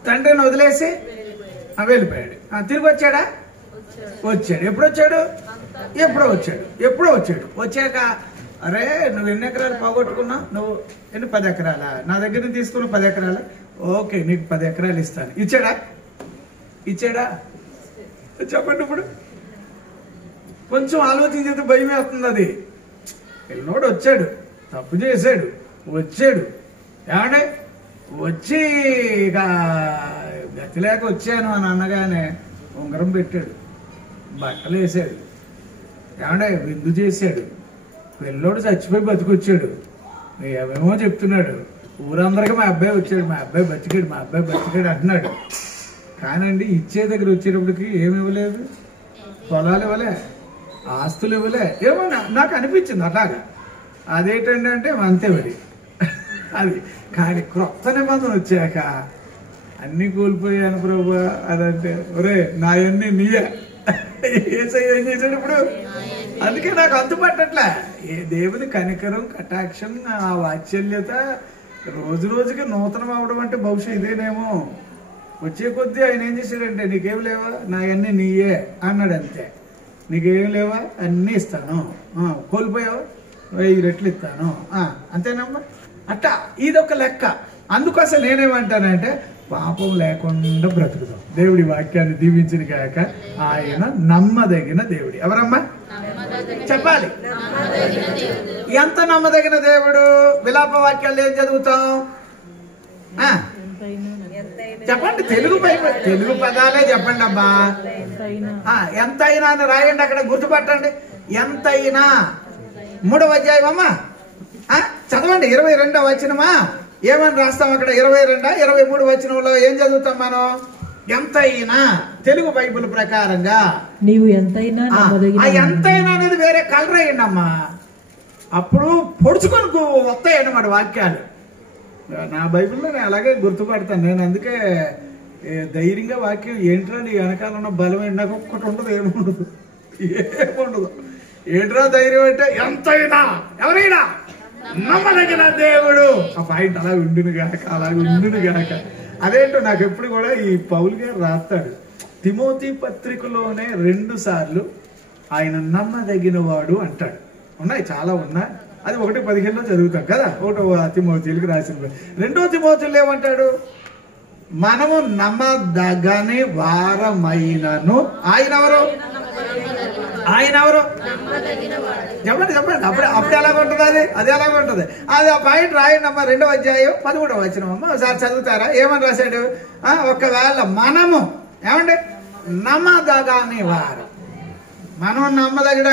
తండ్రిని వదిలేసి వెళ్ళిపోయాడు. తిరిగి వచ్చాడా, వచ్చాడు. ఎప్పుడో వచ్చాడు. వచ్చాక అరే నువ్వు ఎన్ని ఎకరాలు పోగొట్టుకున్నావు, నువ్వు 10 ఎకరాలా, నా దగ్గర నుంచి తీసుకున్న 10 ఎకరాలా, ఓకే నీకు 10 ఎకరాలు ఇస్తాను. ఇచ్చాడా చెప్పండి. ఇప్పుడు కొంచెం ఆలోచించేది భయం వేస్తుంది. అది పిల్లోడు వచ్చాడు, తప్పు చేశాడు, ఏమంటే వచ్చి ఇక గతి లేక వచ్చాను అని అనగానే ఉంగరం పెట్టాడు, బట్టలు వేసాడు, ఏమంటే విందు చేశాడు. పిల్లోడు చచ్చిపోయి బతికొచ్చాడు, ఏమేమో చెప్తున్నాడు. ఊరందరికీ మా అబ్బాయి బతికాడు అంటున్నాడు. కానండి ఇచ్చే దగ్గర వచ్చేటప్పటికి ఏమి ఇవ్వలేదు, పొలాలు ఇవ్వలే, ఆస్తులు ఇవ్వలే. ఏమో నాకు అనిపించింది అలాగా. అదేంటండి అంటే అంతే మరి అది. కానీ క్రొత్త నిబంధన వచ్చాక అన్ని కోల్పోయాను ప్రభు అదంటే, ఒరే నాయన్ని నీయే. యేసయ్య ఏం చేశాడు ఇప్పుడు? అందుకే నాకు అంతుపట్టట్లే. దేవుని కనికరం, కటాక్షం, ఆ వాత్సల్యత రోజు రోజుకి నూతనం అవడం అంటే బహుశా ఇదేనేమో. వచ్చే కొద్దీ ఆయన ఏం చేశాడంటే, నీకేం లేవా, నాయన్ని నీయే అన్నాడు. అంతే, నీకేం లేవా అన్నీ ఇస్తాను, కోల్పోయావా 1000 రెట్లు ఇస్తాను, అంతేనమ్మా. అట్టా ఇదొక లెక్క. అందుకోసం నేనేమంటానంటే, పాపం లేకుండా బ్రతుకుతాం. దేవుడి వాక్యాన్ని దీవించిన కాక ఆయన నమ్మదగిన దేవుడి. ఎవరమ్మా చెప్పాలి? ఎంత నమ్మదగిన దేవుడు? విలాప వాక్యాలు ఏం చదువుతాం చెప్పండి. తెలుగు పదాలే చెప్పండి అబ్బా. ఎంతైనా అని రాయండి, అక్కడ గుర్తుపట్టండి. ఎంతైనా 3వ అధ్యాయం అమ్మా చదవండి. 22వ వచనమా ఏమని రాస్తాం అక్కడ? 22, 23 వచనంలో ఏం చదువుతాం మనం? ఎంతైనా తెలుగు బైబిల్ ప్రకారంగా నీవు ఎంతైనా ఆ ఎంతైనా అనేది వేరే కలర్ అయ్యండి అమ్మా. అప్పుడు పొడుచుకొని వస్తాయి అన్నమాట వాక్యాలు. నా బైబిల్లో నేను అలాగే గుర్తుపడతాను. నేను అందుకే ధైర్యంగా వాక్యం ఏంట్రా నీ వెనకాల ఉన్న బలమైన నాకు ఒక్కటి ఉండదు, ఏముండదు. ఏంట్రా ధైర్యం అంటే ఎంతైనా ఎవరైనా నమ్మదగిన దేవుడు. ఆ పాయింట్ అలా ఉండును గాక, అలాగే ఉండును గాక. అదేంటో నాకు ఎప్పుడు కూడా ఈ పౌలు గారు రాస్తాడు తిమోతి పత్రికలోనే 2 సార్లు ఆయన నమ్మదగిన వాడు అంటాడు. ఉన్నాయి, చాలా ఉన్నాయి. అది 1:15 చదువుతాం కదా. 1 తిమోతికి రాసిన 2 తిమోతిలో ఏమంటాడు? మనము నమ్మదగని వారమైనను ఆయన ఎవరు? ఆయన ఎవరు చెప్పండి చెప్పండి. అప్పుడు ఎలాగుంటుంది అది ఎలాగుంటుంది? అది ఆ పాయింట్ రాయండి అమ్మా. 2వ అధ్యాయం 13వ వచనం అమ్మ. ఒకసారి చదువుతారా? ఏమని రాశాడు? ఒకవేళ మనము ఏమండి నమ్మదగని వారు, మనం నమ్మదగిన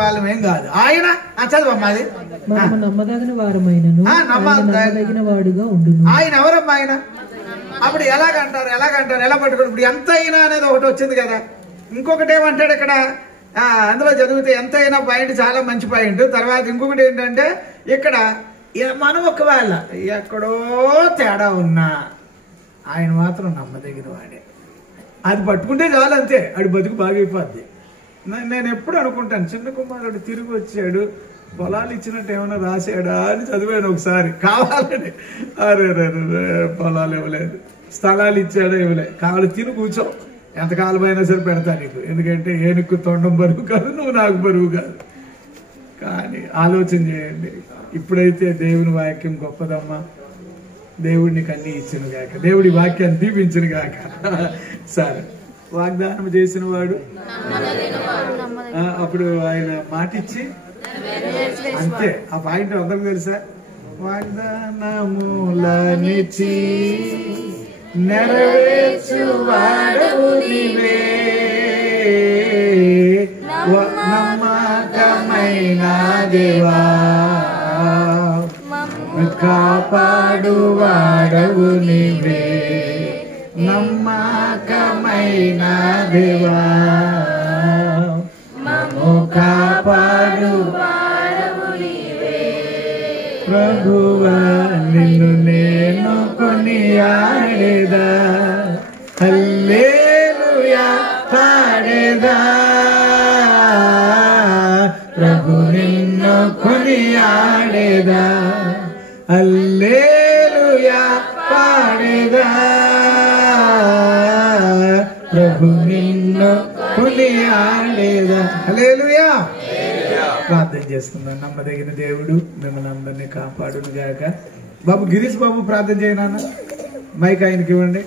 వాళ్ళం ఏం కాదు. ఆయన చదువమ్మా. అది నమ్మదగిన వారమైనను నమ్మదగిన వాడుగా ఉండు. ఆయన ఎవరమ్మా? ఆయన అప్పుడు ఎలాగంటారు ఎలా పట్టుకోండి. ఇప్పుడు ఎంత అయినా అనేది ఒకటి వచ్చింది కదా. ఇంకొకటి ఏమంటాడు ఇక్కడ అందులో చదివితే ఎంతైనా పాయింట్ చాలా మంచి పాయింట్. తర్వాత ఇంకొకటి ఏంటంటే ఇక్కడ మనం ఒకవేళ ఎక్కడో తేడా ఉన్నా ఆయన మాత్రం నమ్మదగిన వాడే. అది పట్టుకుంటే చాలు, అంతే. ఆడి బతుకు బాగైపోద్ది. నేను ఎప్పుడు అనుకుంటాను చిన్న కుమారుడు తిరిగి వచ్చాడు, పొలాలు ఇచ్చినట్టు ఏమైనా రాశాడా అని చదివాను ఒకసారి. కావాలని అరే పొలాలు ఇవ్వలేదు, స్థలాలు ఇచ్చాడా ఇవ్వలేదు, కావాలి తిని కూర్చో, ఎంతకాలమైనా సరే పెడతా నీకు. ఎందుకంటే ఏనుక్కు తొండం బరువు కాదు, నువ్వు నాకు బరువు కాదు. కానీ ఆలోచన చేయండి. ఇప్పుడైతే దేవుని వాక్యం గొప్పదమ్మా. దేవుడిని కన్నీ ఇచ్చిన గాక, దేవుడి వాక్యాన్ని దీపించిన గాక. సరే, వాగ్దానం చేసిన వాడు అప్పుడు ఆయన మాటిచ్చి అంతే. ఆ పాయింట్ అందరికి తెలుసా? వాగ్దానములనిచ్చి నెరవేర్చువాడవు నీవే, నమ్మకమైన దేవా, కాపాడువాడవు నీవే, నమ్మకమైన దేవా, మమ్ము కాపాడువాడవు నీవే. ప్రభువా నిన్ను నేను కొనియాడేదా, హల్లెలూయా పాడేదా. ప్రభు నిన్ను కొనియాడేదా, హల్లెలూయా పాడేదా. ప్రభు నిన్ను కొనియాడేదా, హల్లెలూయా. ప్రార్థన చేస్తున్నాను. నమ్మదగిన దేవుడు మిమ్మల్ని అందరినీ కాపాడును గాక. బాబు గిరీష్ బాబు ప్రార్థన చేయనా? మైక్ ఆయనకి ఇవ్వండి.